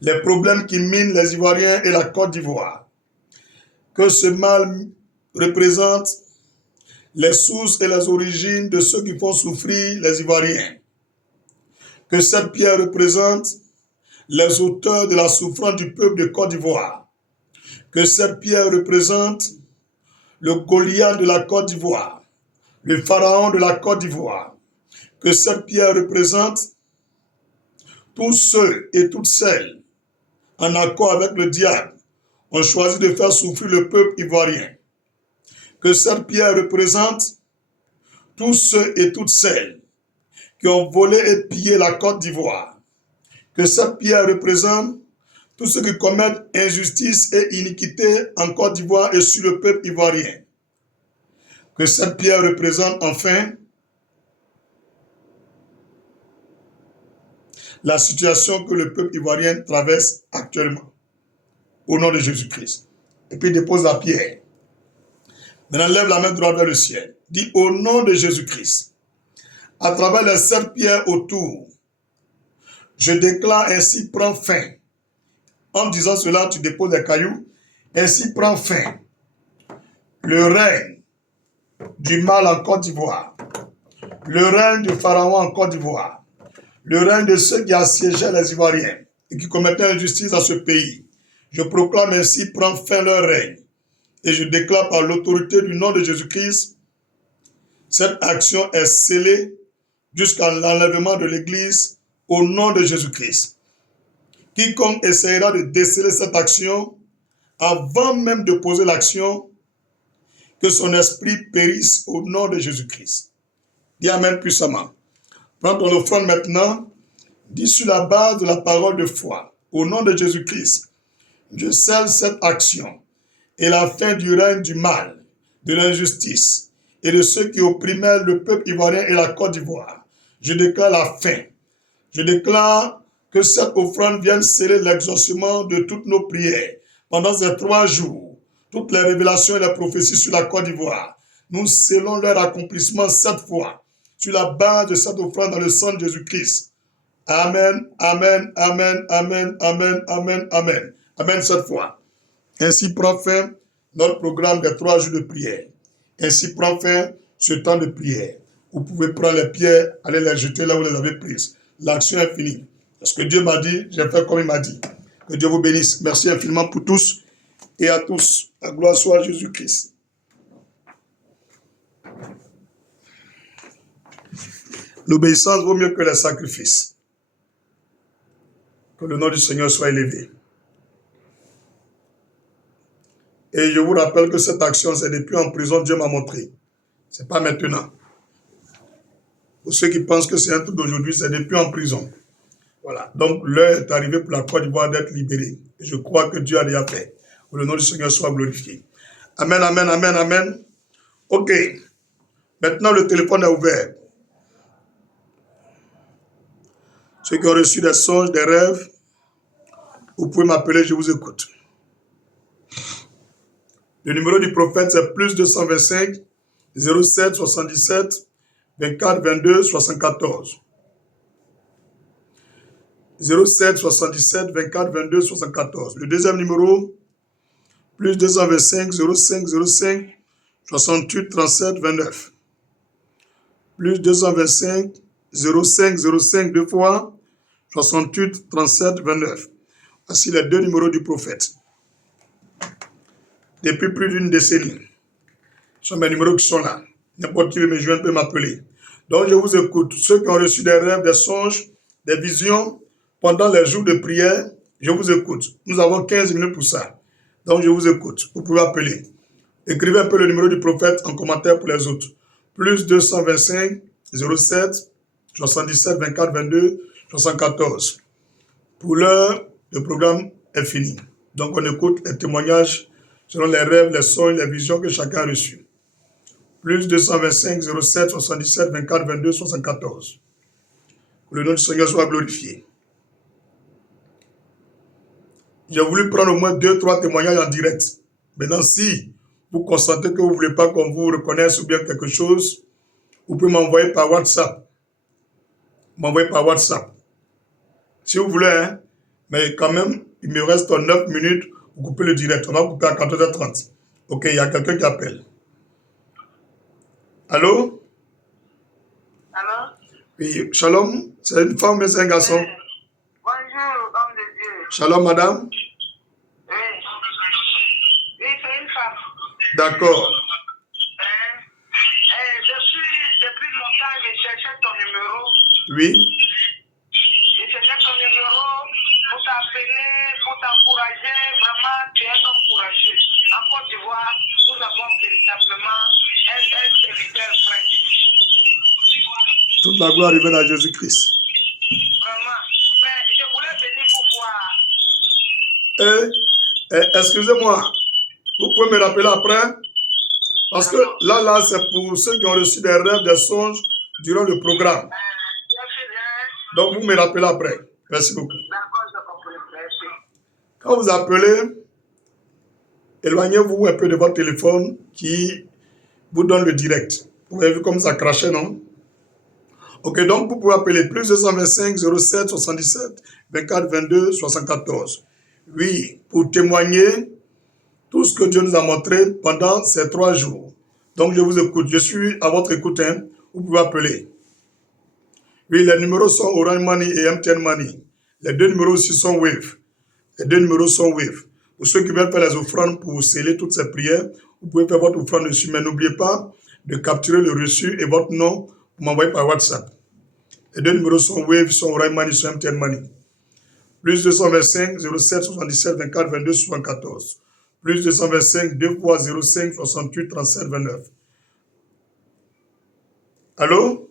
les problèmes qui minent les Ivoiriens et la Côte d'Ivoire, que ce mal représente les sources et les origines de ceux qui font souffrir les Ivoiriens, que cette pierre représente les auteurs de la souffrance du peuple de Côte d'Ivoire, que cette pierre représente le Goliath de la Côte d'Ivoire, le pharaon de la Côte d'Ivoire, que cette pierre représente tous ceux et toutes celles en accord avec le diable ont choisi de faire souffrir le peuple ivoirien, que cette pierre représente tous ceux et toutes celles qui ont volé et pillé la Côte d'Ivoire. Que cette pierre représente tous ceux qui commettent injustice et iniquité en Côte d'Ivoire et sur le peuple ivoirien. Que cette pierre représente enfin la situation que le peuple ivoirien traverse actuellement. Au nom de Jésus-Christ. Et puis dépose la pierre. Maintenant, lève la main droite vers le ciel. Dis au nom de Jésus-Christ. À travers les 7 pierres autour, je déclare ainsi prend fin. En disant cela, tu déposes des cailloux. Ainsi prend fin le règne du mal en Côte d'Ivoire, le règne du Pharaon en Côte d'Ivoire, le règne de ceux qui assiégeaient les Ivoiriens et qui commettaient injustice dans ce pays. Je proclame ainsi prend fin leur règne. Et je déclare par l'autorité du nom de Jésus-Christ, cette action est scellée jusqu'à l'enlèvement de l'Église au nom de Jésus-Christ. Quiconque essaiera de déceler cette action, avant même de poser l'action, que son esprit périsse au nom de Jésus-Christ. Dis Amen puissamment. Prends ton offrande maintenant, dis sur la base de la parole de foi, au nom de Jésus-Christ, je scelle cette action et la fin du règne du mal, de l'injustice et de ceux qui opprimaient le peuple ivoirien et la Côte d'Ivoire. Je déclare la fin. Je déclare que cette offrande vienne sceller l'exaucement de toutes nos prières pendant ces 3 jours. Toutes les révélations et les prophéties sur la Côte d'Ivoire, nous scellons leur accomplissement 7 fois sur la base de cette offrande dans le sang de Jésus-Christ. Amen, amen, amen, amen, amen, amen, amen. Amen 7 fois. Ainsi prend fin notre programme des 3 jours de prière. Ainsi prend fin ce temps de prière. Vous pouvez prendre les pierres, aller les jeter là où vous les avez prises. L'action est finie. Parce que Dieu m'a dit, j'ai fait comme il m'a dit. Que Dieu vous bénisse. Merci infiniment pour tous et à tous. La gloire soit à Jésus-Christ. L'obéissance vaut mieux que les sacrifices. Que le nom du Seigneur soit élevé. Et je vous rappelle que cette action, c'est depuis en prison, Dieu m'a montré. Ce n'est pas maintenant. Pour ceux qui pensent que c'est un truc d'aujourd'hui, c'est depuis en prison. Voilà. Donc, l'heure est arrivée pour la Côte d'Ivoire d'être libérée. Et je crois que Dieu a déjà fait. Que le nom du Seigneur soit glorifié. Amen, amen, amen, amen. OK. Maintenant, le téléphone est ouvert. Ceux qui ont reçu des songes, des rêves, vous pouvez m'appeler, je vous écoute. Le numéro du prophète, c'est plus 225 07 77 24 22 74. 07 77 24 22 74. Le deuxième numéro, plus 225 05 05 68 37 29. Plus 225 05 05 deux fois 68 37 29. Voici les 2 numéros du prophète. Depuis plus d'une décennie, ce sont mes numéros qui sont là. N'importe qui veut me joindre peut m'appeler. Donc je vous écoute. Ceux qui ont reçu des rêves, des songes, des visions pendant les jours de prière, je vous écoute. Nous avons 15 minutes pour ça. Donc je vous écoute. Vous pouvez appeler. Écrivez un peu le numéro du prophète en commentaire pour les autres. Plus 225 07 77 24 22 74. Pour l'heure, le programme est fini. Donc on écoute les témoignages selon les rêves, les songes, les visions que chacun a reçus. Plus 225 07 77 24 22 74. Que le nom du Seigneur soit glorifié. J'ai voulu prendre au moins 2-3 témoignages en direct. Maintenant, si vous constatez que vous ne voulez pas qu'on vous reconnaisse ou bien quelque chose, vous pouvez m'envoyer par WhatsApp. Si vous voulez, hein, mais quand même, il me reste 9 minutes pour couper le direct. On va couper à 14h30. Ok, il y a quelqu'un qui appelle. Allô? Allô? Oui, shalom. C'est une femme, mais c'est un garçon. Bonjour, homme de Dieu. Shalom, madame. Oui, c'est une femme. D'accord. Depuis longtemps, je cherchais ton numéro. Oui. Je cherchais ton numéro pour t'appeler, pour t'encourager. Vraiment, tu es un homme courageux. En Côte d'Ivoire, nous avons véritablement un serviteur frère. Toute la gloire revienne à Jésus-Christ. Vraiment. Mais je voulais venir pour voir. Excusez-moi, vous pouvez me rappeler après? Parce que là, c'est pour ceux qui ont reçu des rêves, des songes durant le programme. Donc, vous me rappelez après. Merci beaucoup. D'accord, je comprends. Merci. Quand vous appelez, éloignez-vous un peu de votre téléphone qui vous donne le direct. Vous avez vu comme ça crachait, non? Ok, donc vous pouvez appeler plus 225 07 77 24 22 74. Oui, pour témoigner tout ce que Dieu nous a montré pendant ces 3 jours. Donc je vous écoute. Je suis à votre écoute. Hein. Vous pouvez appeler. Oui, les numéros sont Orange Money et MTN Money. Les 2 numéros aussi sont Wave. Les 2 numéros sont Wave. Pour ceux qui veulent faire les offrandes pour sceller toutes ces prières, vous pouvez faire votre offrande dessus. Mais n'oubliez pas de capturer le reçu et votre nom pour m'envoyer par WhatsApp. Les 2 numéros sont Wave, sont Orange Money, sont MTN Money. Plus 225 07 77 24 22 74. Plus 225 2 fois 05 68 37 29. Allô?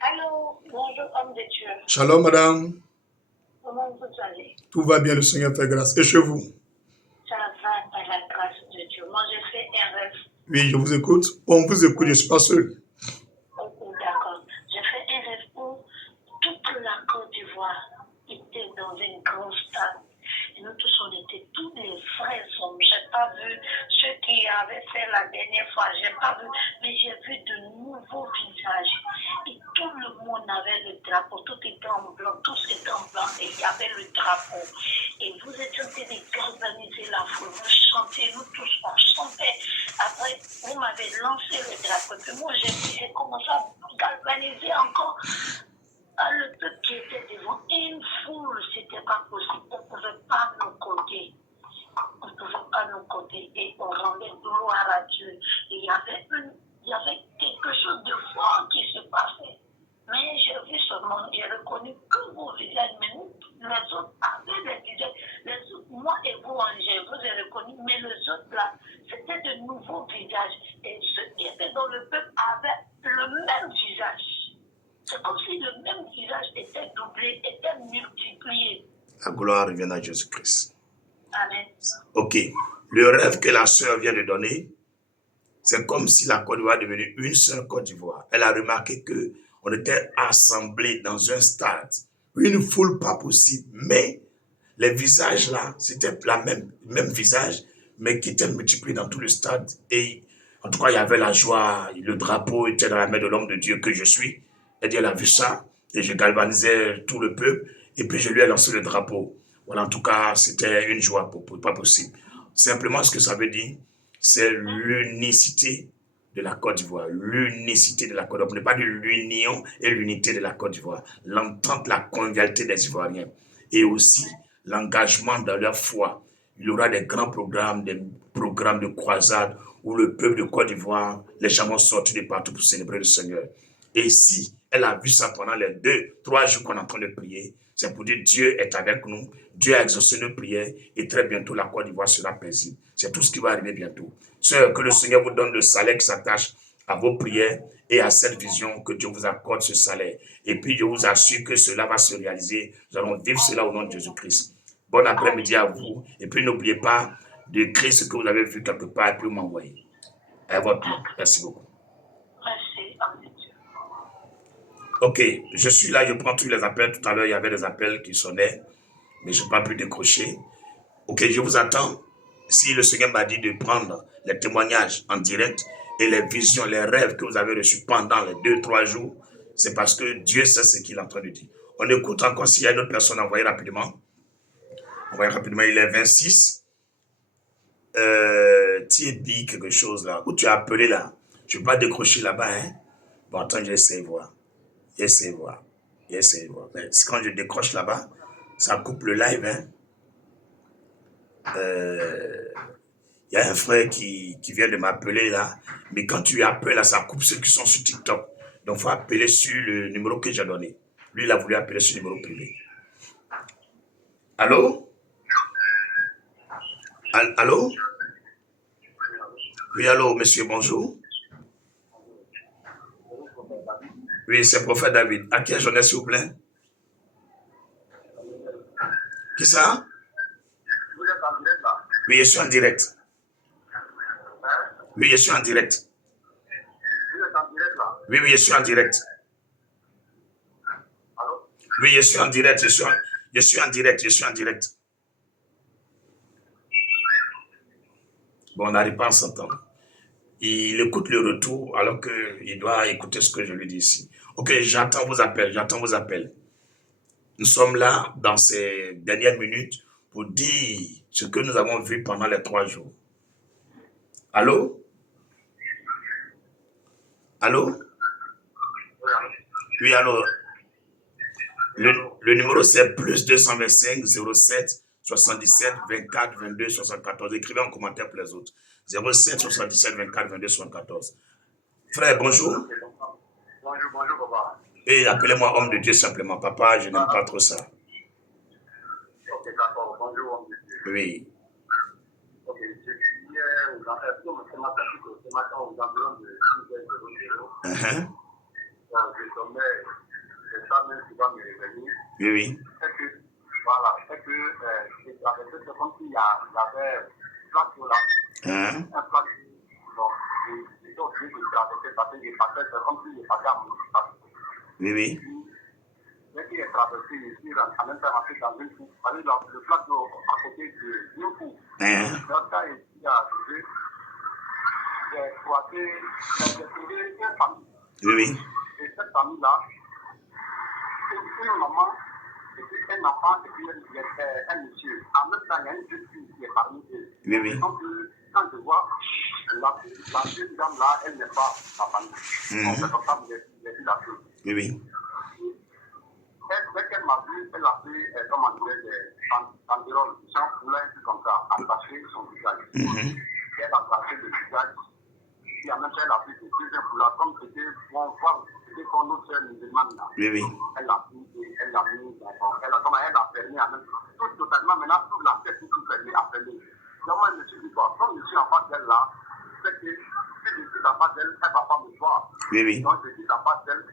Allô, bonjour homme de Dieu. Shalom madame. Comment vous allez? Tout va bien, le Seigneur fait grâce. Et chez vous? Ça va par la grâce de Dieu. Moi, je fais un rêve. Oui, je vous écoute. On vous écoute, je ne suis pas seul. D'accord. Je fais un rêve où toute la Côte d'Ivoire était dans une grande stade. Et nous tous, on était tous les frères hommes. Je n'ai pas vu ceux qui avaient fait la dernière fois. Je n'ai pas vu, mais j'ai vu de nouveaux visages. Et tout le monde avait le drapeau. Tout était en blanc. Tous étaient en blanc. Et il y avait le drapeau. Et vous étiez en train de galvaniser la foule. Vous chantez, nous tous, on chantait. Après, vous m'avez lancé le drapeau. Puis moi, j'ai commencé à galvaniser encore. Le peuple qui était devant une foule, c'était pas possible. On ne pouvait pas nous côté. On ne pouvait pas nous côté. Et on rendait gloire à Dieu. Et il y avait quelque chose de fort qui se passait. Mais j'ai vu seulement, j'ai reconnu que vos visages, mais nous, les autres avaient des visages. Les autres, moi et vous, Angèle, vous avez reconnu, mais les autres là, c'était de nouveaux visages. Et ceux qui étaient dans le peuple avaient le même visage. C'est comme si le même visage était doublé, était multiplié. La gloire revient à Jésus-Christ. Amen. Ok. Le rêve que la sœur vient de donner, c'est comme si la Côte d'Ivoire est devenue une seule Côte d'Ivoire. Elle a remarqué que on était assemblés dans un stade, une foule pas possible, mais les visages là, c'était la même visage, mais qui était multiplié dans tout le stade. Et en tout cas, il y avait la joie, le drapeau était dans la main de l'homme de Dieu que je suis. Et elle a vu ça, et je galvanisais tout le peuple, et puis je lui ai lancé le drapeau. Voilà, en tout cas, c'était une joie pas possible. Simplement, ce que ça veut dire, c'est l'unicité de la Côte d'Ivoire. L'unicité de la Côte d'Ivoire. On ne parle pas de l'union et l'unité de la Côte d'Ivoire. L'entente, la convivialité des Ivoiriens. Et aussi l'engagement dans leur foi. Il y aura des grands programmes, des programmes de croisade où le peuple de Côte d'Ivoire, les gens vont sortir de partout pour célébrer le Seigneur. Et si elle a vu ça pendant les 2-3 jours qu'on est en train de prier, c'est pour dire Dieu est avec nous, Dieu a exaucé nos prières et très bientôt la Côte d'Ivoire sera paisible. C'est tout ce qui va arriver bientôt. Sœur, que le Seigneur vous donne le salaire qui s'attache à vos prières et à cette vision, que Dieu vous accorde ce salaire. Et puis je vous assure que cela va se réaliser. Nous allons vivre cela au nom de Jésus-Christ. Bon après-midi à vous. Et puis n'oubliez pas d'écrire ce que vous avez vu quelque part et puis m'envoyer. À votre nom. Merci beaucoup. Merci. Ok, je suis là, je prends tous les appels. Tout à l'heure, il y avait des appels qui sonnaient, mais je n'ai pas pu décrocher. Ok, je vous attends. Si le Seigneur m'a dit de prendre les témoignages en direct et les visions, les rêves que vous avez reçus pendant les 2-3 jours, c'est parce que Dieu sait ce qu'il est en train de dire. On écoute encore s'il y a une autre personne, envoyez rapidement. Envoyez rapidement, il est 26. Tu dit quelque chose là, où tu as appelé là. Je ne vais pas décrocher là-bas, hein. Bon, attends, j'essaie de voir. J'essaie de voir. Mais quand je décroche là-bas, ça coupe le live, hein. Il y a un frère qui vient de m'appeler là, mais quand tu appelles là, ça coupe ceux qui sont sur TikTok. Donc, il faut appeler sur le numéro que j'ai donné. Lui, il a voulu appeler sur le numéro privé. Allô? Allô? Oui, allô, monsieur, bonjour. Oui, c'est prophète David. À qui j'en ai, s'il vous plaît? Qui ça? Vous êtes en direct là? Oui, je suis en direct. Hein? Oui, je suis en direct. Vous êtes en direct là? Oui, je suis en direct. Allô? Oui, je suis en direct. Je suis en direct. Bon, on n'arrive pas à s'entendre. Il écoute le retour alors qu'il doit écouter ce que je lui dis ici. Ok, j'attends vos appels. Nous sommes là dans ces dernières minutes pour dire ce que nous avons vu pendant les 3 jours. Allô? Allô? Oui, allô? Le numéro c'est plus 225 07 77 24 22 74. Écrivez en commentaire pour les autres. 07 77 24 22 74. Frère, bonjour. Bonjour, papa. Et appelez-moi homme de Dieu simplement. Papa, je n'aime pas trop ça. Ok, d'accord. Bonjour, homme de Dieu. Oui. Ok, je suis hier ce matin aux environs de 6h00. Je tombais, je savais même qui va me réveiller. Oui. C'est que j'ai traversé, c'est comme s'il y avait un plateau là. Un plateau. Donc, j'étais obligé de traverser parce que c'est comme si je passais à mon espace. Oui. Dès qu'il est traversé, je suis en même temps rentré dans une cour. Le plateau à côté d'une cour. Donc, quand il est arrivé, j'ai trouvé une famille. Oui. Et cette famille-là, c'est une maman, et puis un enfant, et puis un monsieur. En même temps, il y a une jeune fille qui est parmi eux. Oui. Donc, quand je vois la jeune dame-là, elle n'est pas ma famille. Donc, c'est comme ça que j'ai vu la chose. Oui. Dès qu'elle m'a vu, elle a pris, comme on dirait, des banderoles, sans foulard, un truc comme ça, attaché son visage. Et elle a placé le visage. Et en même temps, elle a pris des deuxièmes foulards, comme c'était qu'on nous sert musulmane là. Oui. Elle l'a pris et elle l'a mis dans son. Elle a fermé en même temps. Tout totalement, maintenant, toute la tête, tout fermé, a fermé. Donc, moi, je me suis dit, quoi, comme je suis en face d'elle là, c'est que si je suis en face d'elle, elle ne va pas me voir. Oui. Donc, je suis en face d'elle,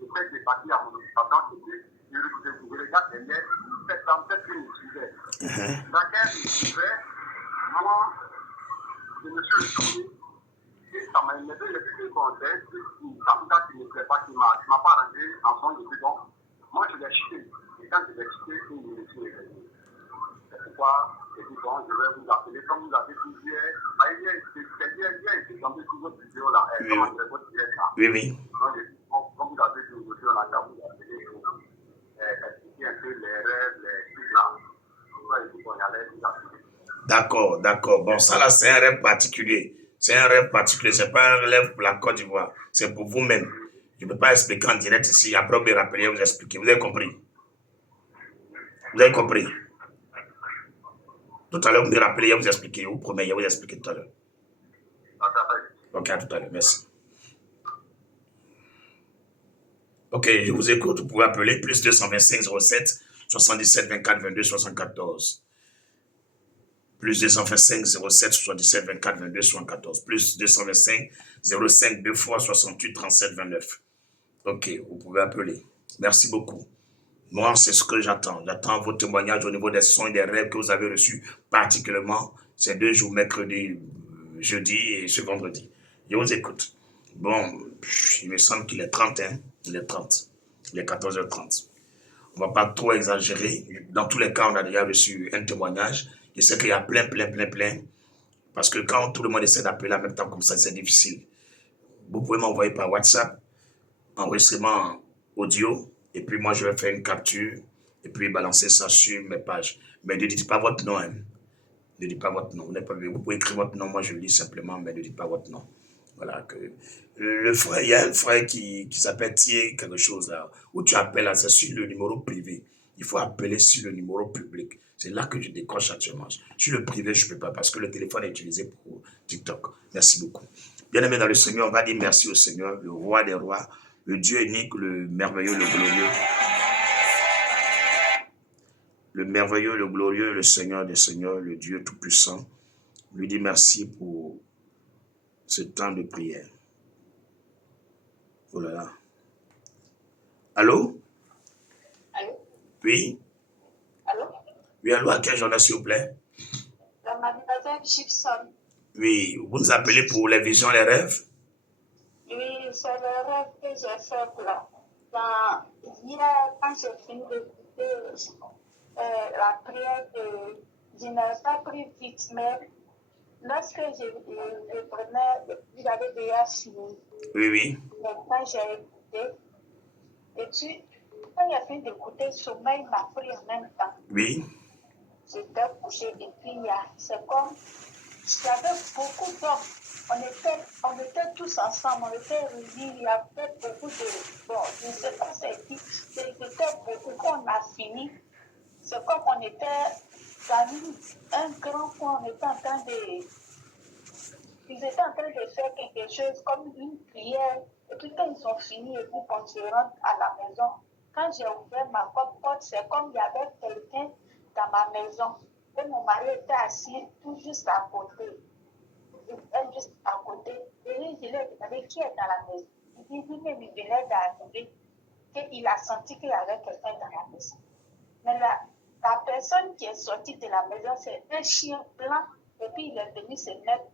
je fais des parties à mon occupation, je regarde derrière, cette dame, cette fille me suivait. Dans qu'elle me suivait, moi, je me suis retourné. Et ça m'a énervé, j'ai dit que bon, c'est une femme qui ne me plaît pas, qui m'a pas rendu en son de bon. Moi, je l'ai chuté. Et quand je l'ai chuté, je me suis réveillé. C'est pourquoi j'ai dit bon, je vais vous appeler. Comme vous avez dit hier, hier, été tombé sur votre vidéo là, comment dire, votre direct là. Oui. Donc, j'ai dit, bon, comme vous avez dit aujourd'hui, on a qu'à vous appeler pour expliquer un peu les rêves, les trucs là. Pourquoi il dit qu'on allait vous appeler. D'accord. Bon, ça là, c'est un rêve particulier. C'est un rêve particulier. C'est pas un rêve pour la Côte d'Ivoire. C'est pour vous-même. Je ne peux pas expliquer en direct ici. Après, vous me rappeler, vous expliquer. Vous avez compris? Tout à l'heure, vous me rappelez, vous expliquer. Vous promettez, vous expliquer tout à l'heure. Ok, à tout à l'heure. Merci. Ok, je vous écoute. Vous pouvez appeler plus 225 07 77 24 22 74. Plus 225 07 77 24 22 74. Plus 225 05 2 fois 68 37 29. Ok, vous pouvez appeler. Merci beaucoup. Moi, c'est ce que j'attends. J'attends vos témoignages au niveau des sons et des rêves que vous avez reçus, particulièrement ces 2 jours, mercredi, jeudi et ce vendredi. Je vous écoute. Bon, il me semble qu'il est 30, hein. Il est 30. Il est 14h30. On ne va pas trop exagérer. Dans tous les cas, on a déjà reçu un témoignage. Je sais qu'il y a plein. Parce que quand tout le monde essaie d'appeler en même temps comme ça, c'est difficile. Vous pouvez m'envoyer par WhatsApp, enregistrement audio, et puis moi je vais faire une capture, et puis balancer ça sur mes pages. Mais ne dites pas votre nom. Hein. Ne dites pas votre nom. Vous pouvez écrire votre nom, moi je lis simplement, mais ne dites pas votre nom. Voilà, le frère, il y a un frère qui s'appelle Thier quelque chose là, où tu appelles là, c'est sur le numéro privé. Il faut appeler sur le numéro public. C'est là que je décroche actuellement. Sur le privé, je ne peux pas parce que le téléphone est utilisé pour TikTok. Merci beaucoup. Bien-aimé dans le Seigneur, on va dire merci au Seigneur, le roi des rois, le Dieu unique, le merveilleux, le glorieux. Le merveilleux, le glorieux, le Seigneur des seigneurs, le Dieu tout-puissant. Lui dit merci pour ce temps de prière. Oh là là. Allô? Allô? Oui? Allô? Oui, allô, à quel journal, s'il vous plaît? La mademoiselle Gibson. Oui, vous nous appelez pour les visions, les rêves? Oui, c'est le rêve que j'ai fait là. Hier, quand j'ai fini d'écouter la prière, je n'ai pas pris vite, mais lorsque je prenais, j'avais déjà fini. Oui, oui. Maintenant, j'ai écouté. Et puis, quand j'ai fini d'écouter, le sommeil m'a pris en même temps. Oui. J'étais couchée et puis c'est comme, il y avait beaucoup d'hommes. On était tous ensemble, on était réunis, il y avait beaucoup de... Bon, je ne sais pas c'est qui, c'était beaucoup. Quand on a fini, c'est comme on était dans un grand coin, on était en train de... Ils étaient en train de faire quelque chose comme une prière. Et puis quand ils ont fini, et puis on se rentre à la maison, quand j'ai ouvert ma porte, c'est comme il y avait quelqu'un dans ma maison. Et mon mari était assis tout juste à côté. Juste à côté. Et je lui ai demandé qui est dans la maison. Il dit, mais il venait d'arriver. Il a senti qu'il y avait quelqu'un dans la maison. Mais la personne qui est sortie de la maison, c'est un chien blanc. Et puis il est venu se mettre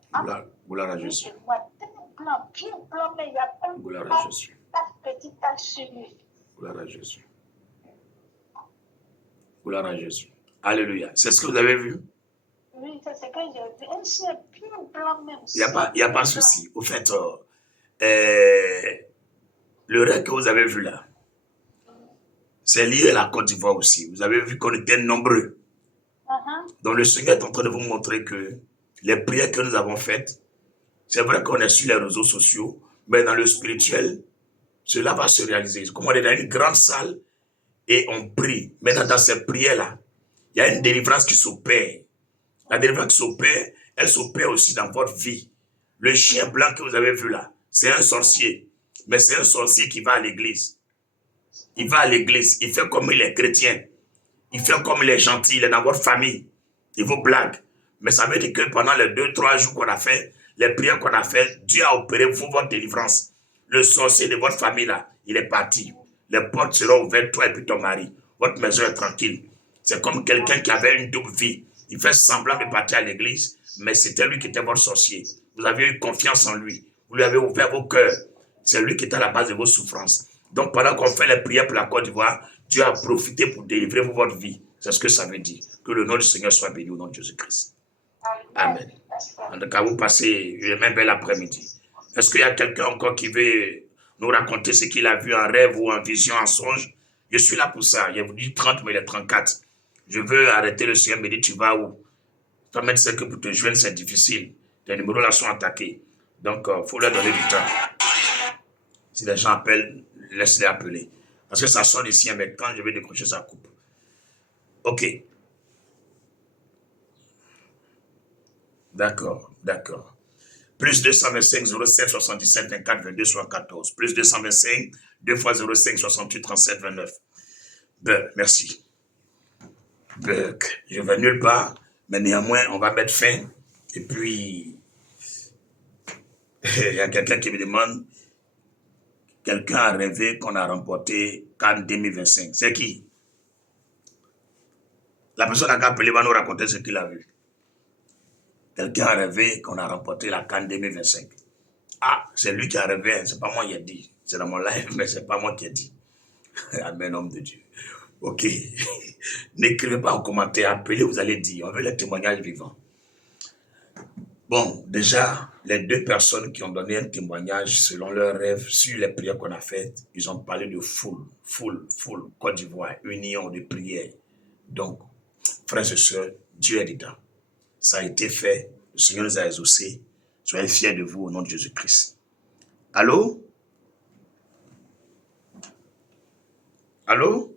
Gloire à Jésus. moi, blanc, bien blanc, mais il y a Gloire à Jésus. pas petit tache sur lui. Gloire à Jésus. Gloire à Jésus. Alléluia. C'est ce que vous avez vu? Oui, c'est ce que j'ai vu. Un chien bien blanc même. Il n'y a pas de souci. Au fait, le rêve que vous avez vu là, c'est lié à la Côte d'Ivoire aussi. Vous avez vu qu'on était nombreux. Donc le Seigneur est en train de vous montrer que les prières que nous avons faites, c'est vrai qu'on est sur les réseaux sociaux, mais dans le spirituel, cela va se réaliser. Comme on est dans une grande salle et on prie. Maintenant, dans ces prières-là, il y a une délivrance qui s'opère. La délivrance qui s'opère, elle s'opère aussi dans votre vie. Le chien blanc que vous avez vu là, c'est un sorcier. Mais c'est un sorcier qui va à l'église. Il va à l'église, il fait comme il est chrétien. Il fait comme il est gentil, il est dans votre famille. Il vous blague. Mais ça veut dire que pendant les 2-3 jours qu'on a fait, les prières qu'on a fait, Dieu a opéré votre délivrance. Le sorcier de votre famille là, il est parti. Les portes seront ouvertes, toi et puis ton mari. Votre maison est tranquille. C'est comme quelqu'un qui avait une double vie. Il fait semblant de partir à l'église, mais c'était lui qui était votre sorcier. Vous avez eu confiance en lui. Vous lui avez ouvert vos cœurs. C'est lui qui était à la base de vos souffrances. Donc pendant qu'on fait les prières pour la Côte d'Ivoire, Dieu a profité pour délivrer votre vie. C'est ce que ça veut dire. Que le nom du Seigneur soit béni au nom de Jésus-Christ. Amen. En tout cas, vous passez une belle après-midi. Est-ce qu'il y a quelqu'un encore qui veut nous raconter ce qu'il a vu en rêve ou en vision, en songe? Je suis là pour ça. Je vous dis 30, mais il est 34. Je veux arrêter. Le Seigneur me dit, tu vas où? Toi-même, c'est que pour te joindre, c'est difficile. Les numéros là sont attaqués. Donc, il faut leur donner du temps. Si les gens appellent, laisse-les appeler. Parce que ça sonne ici, mais quand je vais décrocher, ça coupe. Ok. D'accord. Plus 225 07 77 24 22 74. Plus 225 2 fois 05 68 37 29. Merci. Je vais nulle part, mais néanmoins, on va mettre fin. Et puis, il y a quelqu'un qui me demande, quelqu'un a rêvé qu'on a remporté Cannes 2025. C'est qui? La personne qui a appelé va nous raconter ce qu'il a vu. Quelqu'un a rêvé qu'on a remporté la Cannes 2025. Ah, c'est lui qui a rêvé, c'est pas moi qui ai dit. C'est dans mon live, mais c'est pas moi qui ai dit. Amen, homme de Dieu. Ok. N'écrivez pas en commentaire, appelez, vous allez dire. On veut les témoignages vivants. Bon, déjà, les 2 personnes qui ont donné un témoignage selon leurs rêves sur les prières qu'on a faites, ils ont parlé de foule, Côte d'Ivoire, union de prières. Donc, frères et sœurs, Dieu est dedans. Ça a été fait, le Seigneur nous a exaucés. Soyez fiers de vous au nom de Jésus-Christ. Allô? Allô?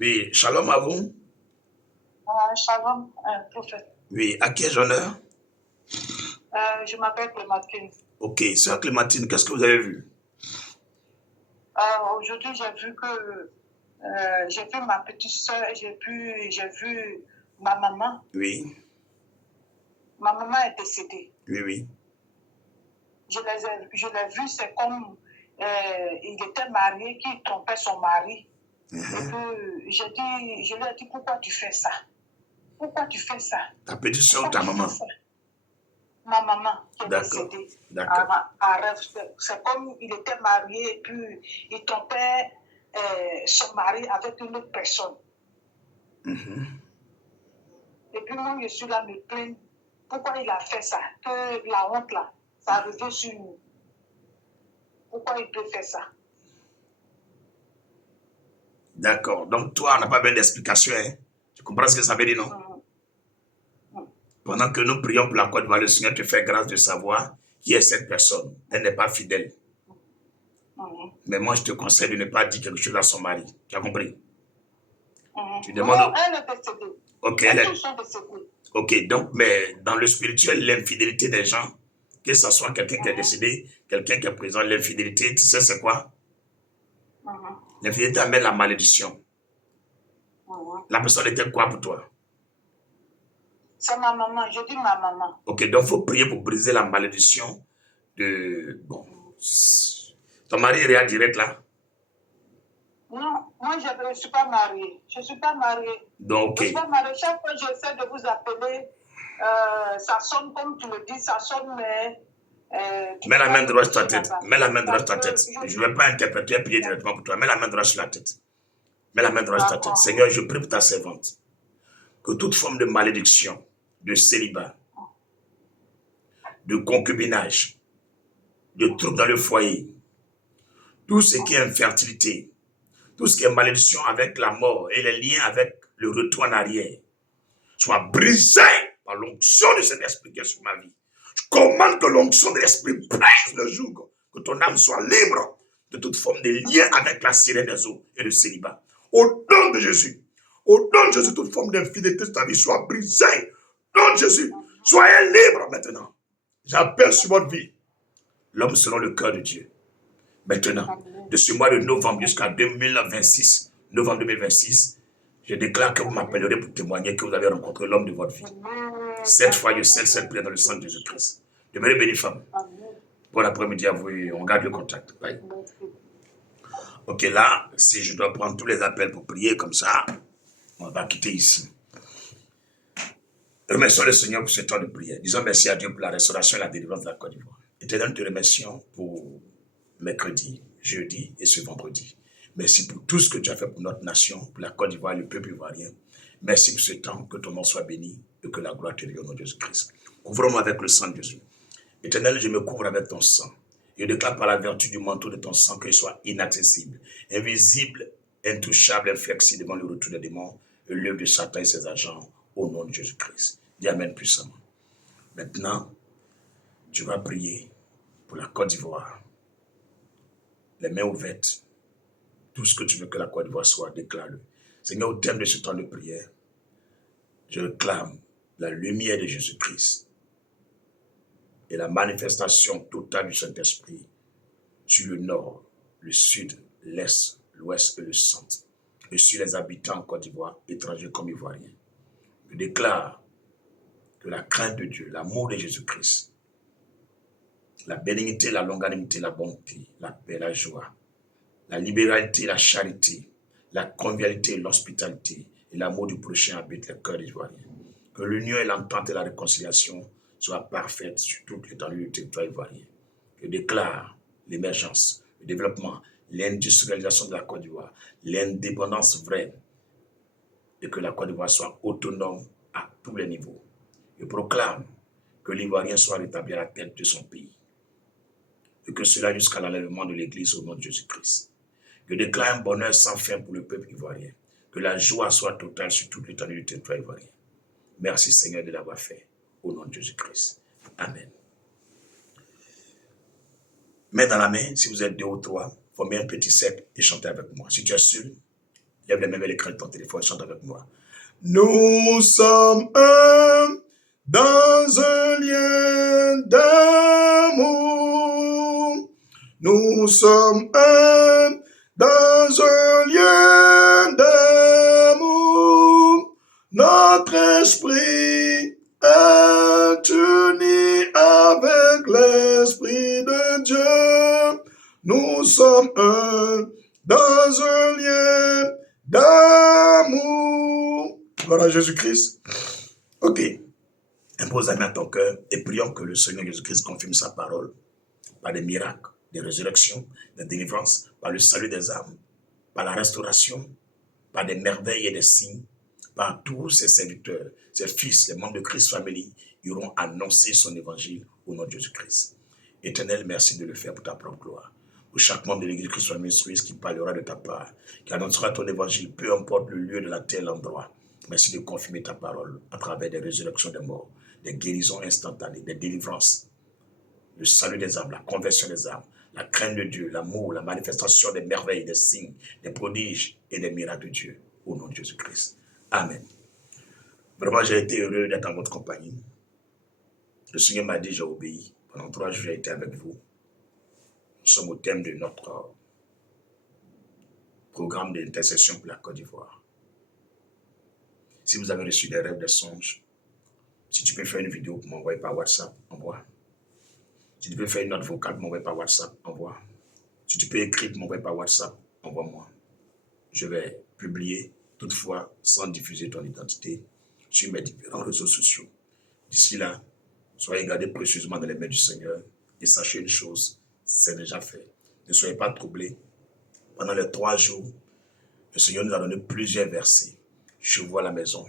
Oui, shalom à vous. Shalom, prophète. Oui, à qui ai-je l'honneur? Je m'appelle Clémentine. Ok, sœur Clémentine, qu'est-ce que vous avez vu? Aujourd'hui, j'ai vu que j'ai vu ma petite soeur, j'ai vu ma maman. Oui. Ma maman est décédée. Oui. Je l'ai vue, c'est comme il était marié, qui trompait son mari. Et puis, je lui ai dit, pourquoi tu fais ça? Pourquoi tu fais ça? Ta petite soeur ou ta maman? Ma maman qui est D'accord. décédée. D'accord. En rêve. C'est comme il était marié et puis il trompait son mari avec une autre personne. Et puis moi, je suis là, me plaindre. Pourquoi il a fait ça? Que la honte là, ça revient sur nous. Pourquoi il peut faire ça? D'accord. Donc toi, on n'a pas besoin d'explication. Hein? Tu comprends ce que ça veut dire, non? Pendant que nous prions pour la Côte d'Ivoire, le Seigneur te fait grâce de savoir qui est cette personne. Elle n'est pas fidèle. Mais moi, je te conseille de ne pas dire quelque chose à son mari. Tu as compris? Tu demandes... Non, elle est décédée. Ok, Tous sont décédés. Ok, donc, mais dans le spirituel, l'infidélité des gens, que ce soit quelqu'un qui est décédé, quelqu'un qui est présent, l'infidélité, tu sais c'est quoi? L'infidélité amène la malédiction. La personne était quoi pour toi? C'est ma maman, je dis ma maman. Ok, donc il faut prier pour briser la malédiction de... Bon, ton mari est réel direct là? Non, moi je ne suis pas mariée. Je ne suis pas mariée. Donc, ok. Je ne suis pas mariée. Chaque fois que j'essaie de vous appeler, ça sonne comme tu le dis, ça sonne, mais... Mets la main droite sur ta tête. Mets la main droite sur ta tête. Je ne vais pas interpréter et prier directement pour toi. Mets la main droite sur la tête. Mets la main droite sur ta tête. Seigneur, je prie pour ta servante. Que toute forme de malédiction, de célibat, de concubinage, de troubles dans le foyer, tout ce qui est infertilité, tout ce qui est malédiction avec la mort et les liens avec le retour en arrière, soit brisé par l'onction de cet esprit qui est sur ma vie. Je commande que l'onction de l'esprit presse le jour, que ton âme soit libre de toute forme de lien avec la sirène des eaux et le célibat. Au nom de Jésus, toute forme d'infidélité de ta vie soit brisée. Au nom de Jésus, soyez libres maintenant. J'appelle sur votre vie l'homme selon le cœur de Dieu. Maintenant, de ce mois de novembre jusqu'à 2026, novembre 2026, je déclare que vous m'appellerez pour témoigner que vous avez rencontré l'homme de votre vie. Cette fois, je scelle cette prière dans le sang de Jésus-Christ. Demeurez bénis, femme. Bon après-midi à vous et on garde le contact. Bye. Ok, là, si je dois prendre tous les appels pour prier comme ça, on va quitter ici. Remercions le Seigneur pour ce temps de prière. Disons merci à Dieu pour la restauration et la délivrance de la Côte d'Ivoire. Éternel, nous te remercions pour mercredi, jeudi et ce vendredi. Merci pour tout ce que tu as fait pour notre nation, pour la Côte d'Ivoire et le peuple ivoirien. Merci pour ce temps, que ton nom soit béni et que la gloire te revienne au nom de Jésus-Christ. Couvre-moi avec le sang de Jésus. Éternel, je me couvre avec ton sang. Je déclare par la vertu du manteau de ton sang qu'il soit inaccessible, invisible, intouchable, inflexible devant le retour des démons et l'œuvre de Satan et ses agents au nom de Jésus-Christ. Dis Amen puissamment. Maintenant, tu vas prier pour la Côte d'Ivoire. Les mains ouvertes. Tout ce que tu veux que la Côte d'Ivoire soit, déclare-le. Seigneur, au terme de ce temps de prière, je réclame la lumière de Jésus-Christ et la manifestation totale du Saint-Esprit sur le nord, le sud, l'est, l'ouest et le centre, et sur les habitants en Côte d'Ivoire, étrangers comme ivoiriens. Je déclare que la crainte de Dieu, l'amour de Jésus-Christ, la bénignité, la longanimité, la bonté, la paix, la joie, la libéralité, la charité, la convivialité, l'hospitalité et l'amour du prochain habitent le cœur des Ivoiriens. Que l'union et l'entente et la réconciliation soient parfaites sur toute l'étendue du territoire ivoirien. Je déclare l'émergence, le développement, l'industrialisation de la Côte d'Ivoire, l'indépendance vraie et que la Côte d'Ivoire soit autonome à tous les niveaux. Je proclame que l'Ivoirien soit rétabli à la tête de son pays et que cela jusqu'à l'enlèvement de l'Église au nom de Jésus-Christ. Je déclare un bonheur sans fin pour le peuple ivoirien, que la joie soit totale sur toute l'étendue du territoire ivoirien. Merci Seigneur de l'avoir fait, au nom de Jésus-Christ. Amen. Main dans la main, si vous êtes deux ou trois, formez un petit cercle et chantez avec moi. Si tu es seul, lève les mains vers l'écran de ton téléphone et chante avec moi. Nous sommes un dans un lien d'amour. Nous sommes un dans un lien d'amour. Notre esprit est uni avec l'esprit de Dieu. Nous nous sommes un dans un lien d'amour. Gloire à Jésus-Christ. Ok. Impose la main à ton cœur et prions que le Seigneur Jésus-Christ confirme sa parole par des miracles, des résurrections, des délivrances, par le salut des âmes, par la restauration, par des merveilles et des signes, par tous ses serviteurs, ses fils, les membres de Christ Family, iront annoncer son évangile au nom de Jésus-Christ. Éternel, merci de le faire pour ta propre gloire. Pour chaque membre de l'église Christ Family Suisse qui parlera de ta part, qui annoncera ton évangile, peu importe le lieu de la terre, l'endroit. Merci de confirmer ta parole à travers des résurrections des morts, des guérisons instantanées, des délivrances, le salut des âmes, la conversion des âmes, la crainte de Dieu, l'amour, la manifestation des merveilles, des signes, des prodiges et des miracles de Dieu, au nom de Jésus-Christ. Amen. Vraiment, j'ai été heureux d'être en votre compagnie. Le Seigneur m'a dit, j'ai obéi. Pendant 3 jours, j'ai été avec vous. Nous sommes au thème de notre programme d'intercession pour la Côte d'Ivoire. Si vous avez reçu des rêves, des songes, si tu peux faire une vidéo pour m'envoyer par WhatsApp, envoie. Si tu peux faire une note vocale pour m'envoyer par WhatsApp, envoie. Si tu peux écrire pour m'envoyer par WhatsApp, envoie-moi. Je vais publier, toutefois, sans diffuser ton identité, sur mes différents réseaux sociaux. D'ici là, soyez gardés précieusement dans les mains du Seigneur et sachez une chose, c'est déjà fait. Ne soyez pas troublés. Pendant les 3 jours, le Seigneur nous a donné plusieurs versets. Je vois la maison.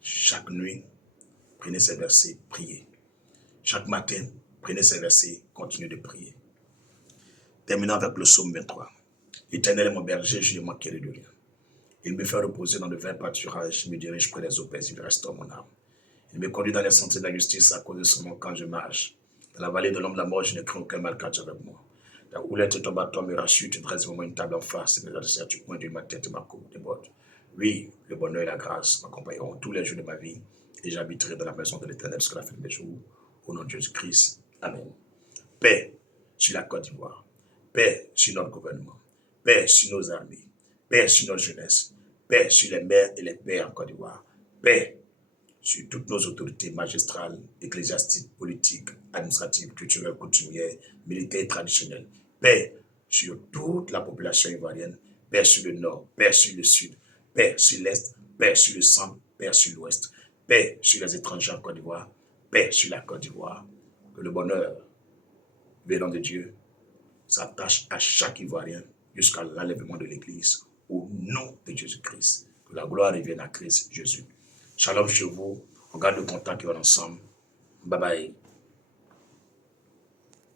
Chaque nuit, prenez ces versets, priez. Chaque matin, prenez ces versets, continuez de prier. Terminons avec le psaume 23. L'Éternel est mon berger, je ne manquerai de rien. Il me fait reposer dans de verts pâturages, il me dirige près des eaux paisibles, il restaure mon âme. Il me conduit dans les sentiers de la justice à cause de son nom quand je marche. Dans la vallée de l'ombre de la mort, je ne crains aucun mal car tu es avec moi. La houlette et ton bâton me rassurent, tu dresses vraiment une table en face, et mes adversaires, tu pointes de ma tête et ma coupe déborde. Oui, le bonheur et la grâce m'accompagneront tous les jours de ma vie, et j'habiterai dans la maison de l'Éternel jusqu'à la fin de mes jours. Au nom de Jésus-Christ. Amen. Paix sur la Côte d'Ivoire. Paix sur notre gouvernement. Paix sur nos armées. Paix sur notre jeunesse. Paix sur les mères et les pères en Côte d'Ivoire. Paix sur toutes nos autorités magistrales, ecclésiastiques, politiques, administratives, culturelles, coutumières, militaires et traditionnelles. Paix sur toute la population ivoirienne. Paix sur le nord, paix sur le sud, paix sur l'est, paix sur le centre, paix sur l'ouest. Paix sur les étrangers en Côte d'Ivoire. Paix sur la Côte d'Ivoire. Que le bonheur venant de Dieu s'attache à chaque Ivoirien jusqu'à l'enlèvement de l'Église au nom de Jésus-Christ. Que la gloire revienne à Christ Jésus. Shalom chez vous. On garde le contact et on est ensemble. Bye bye.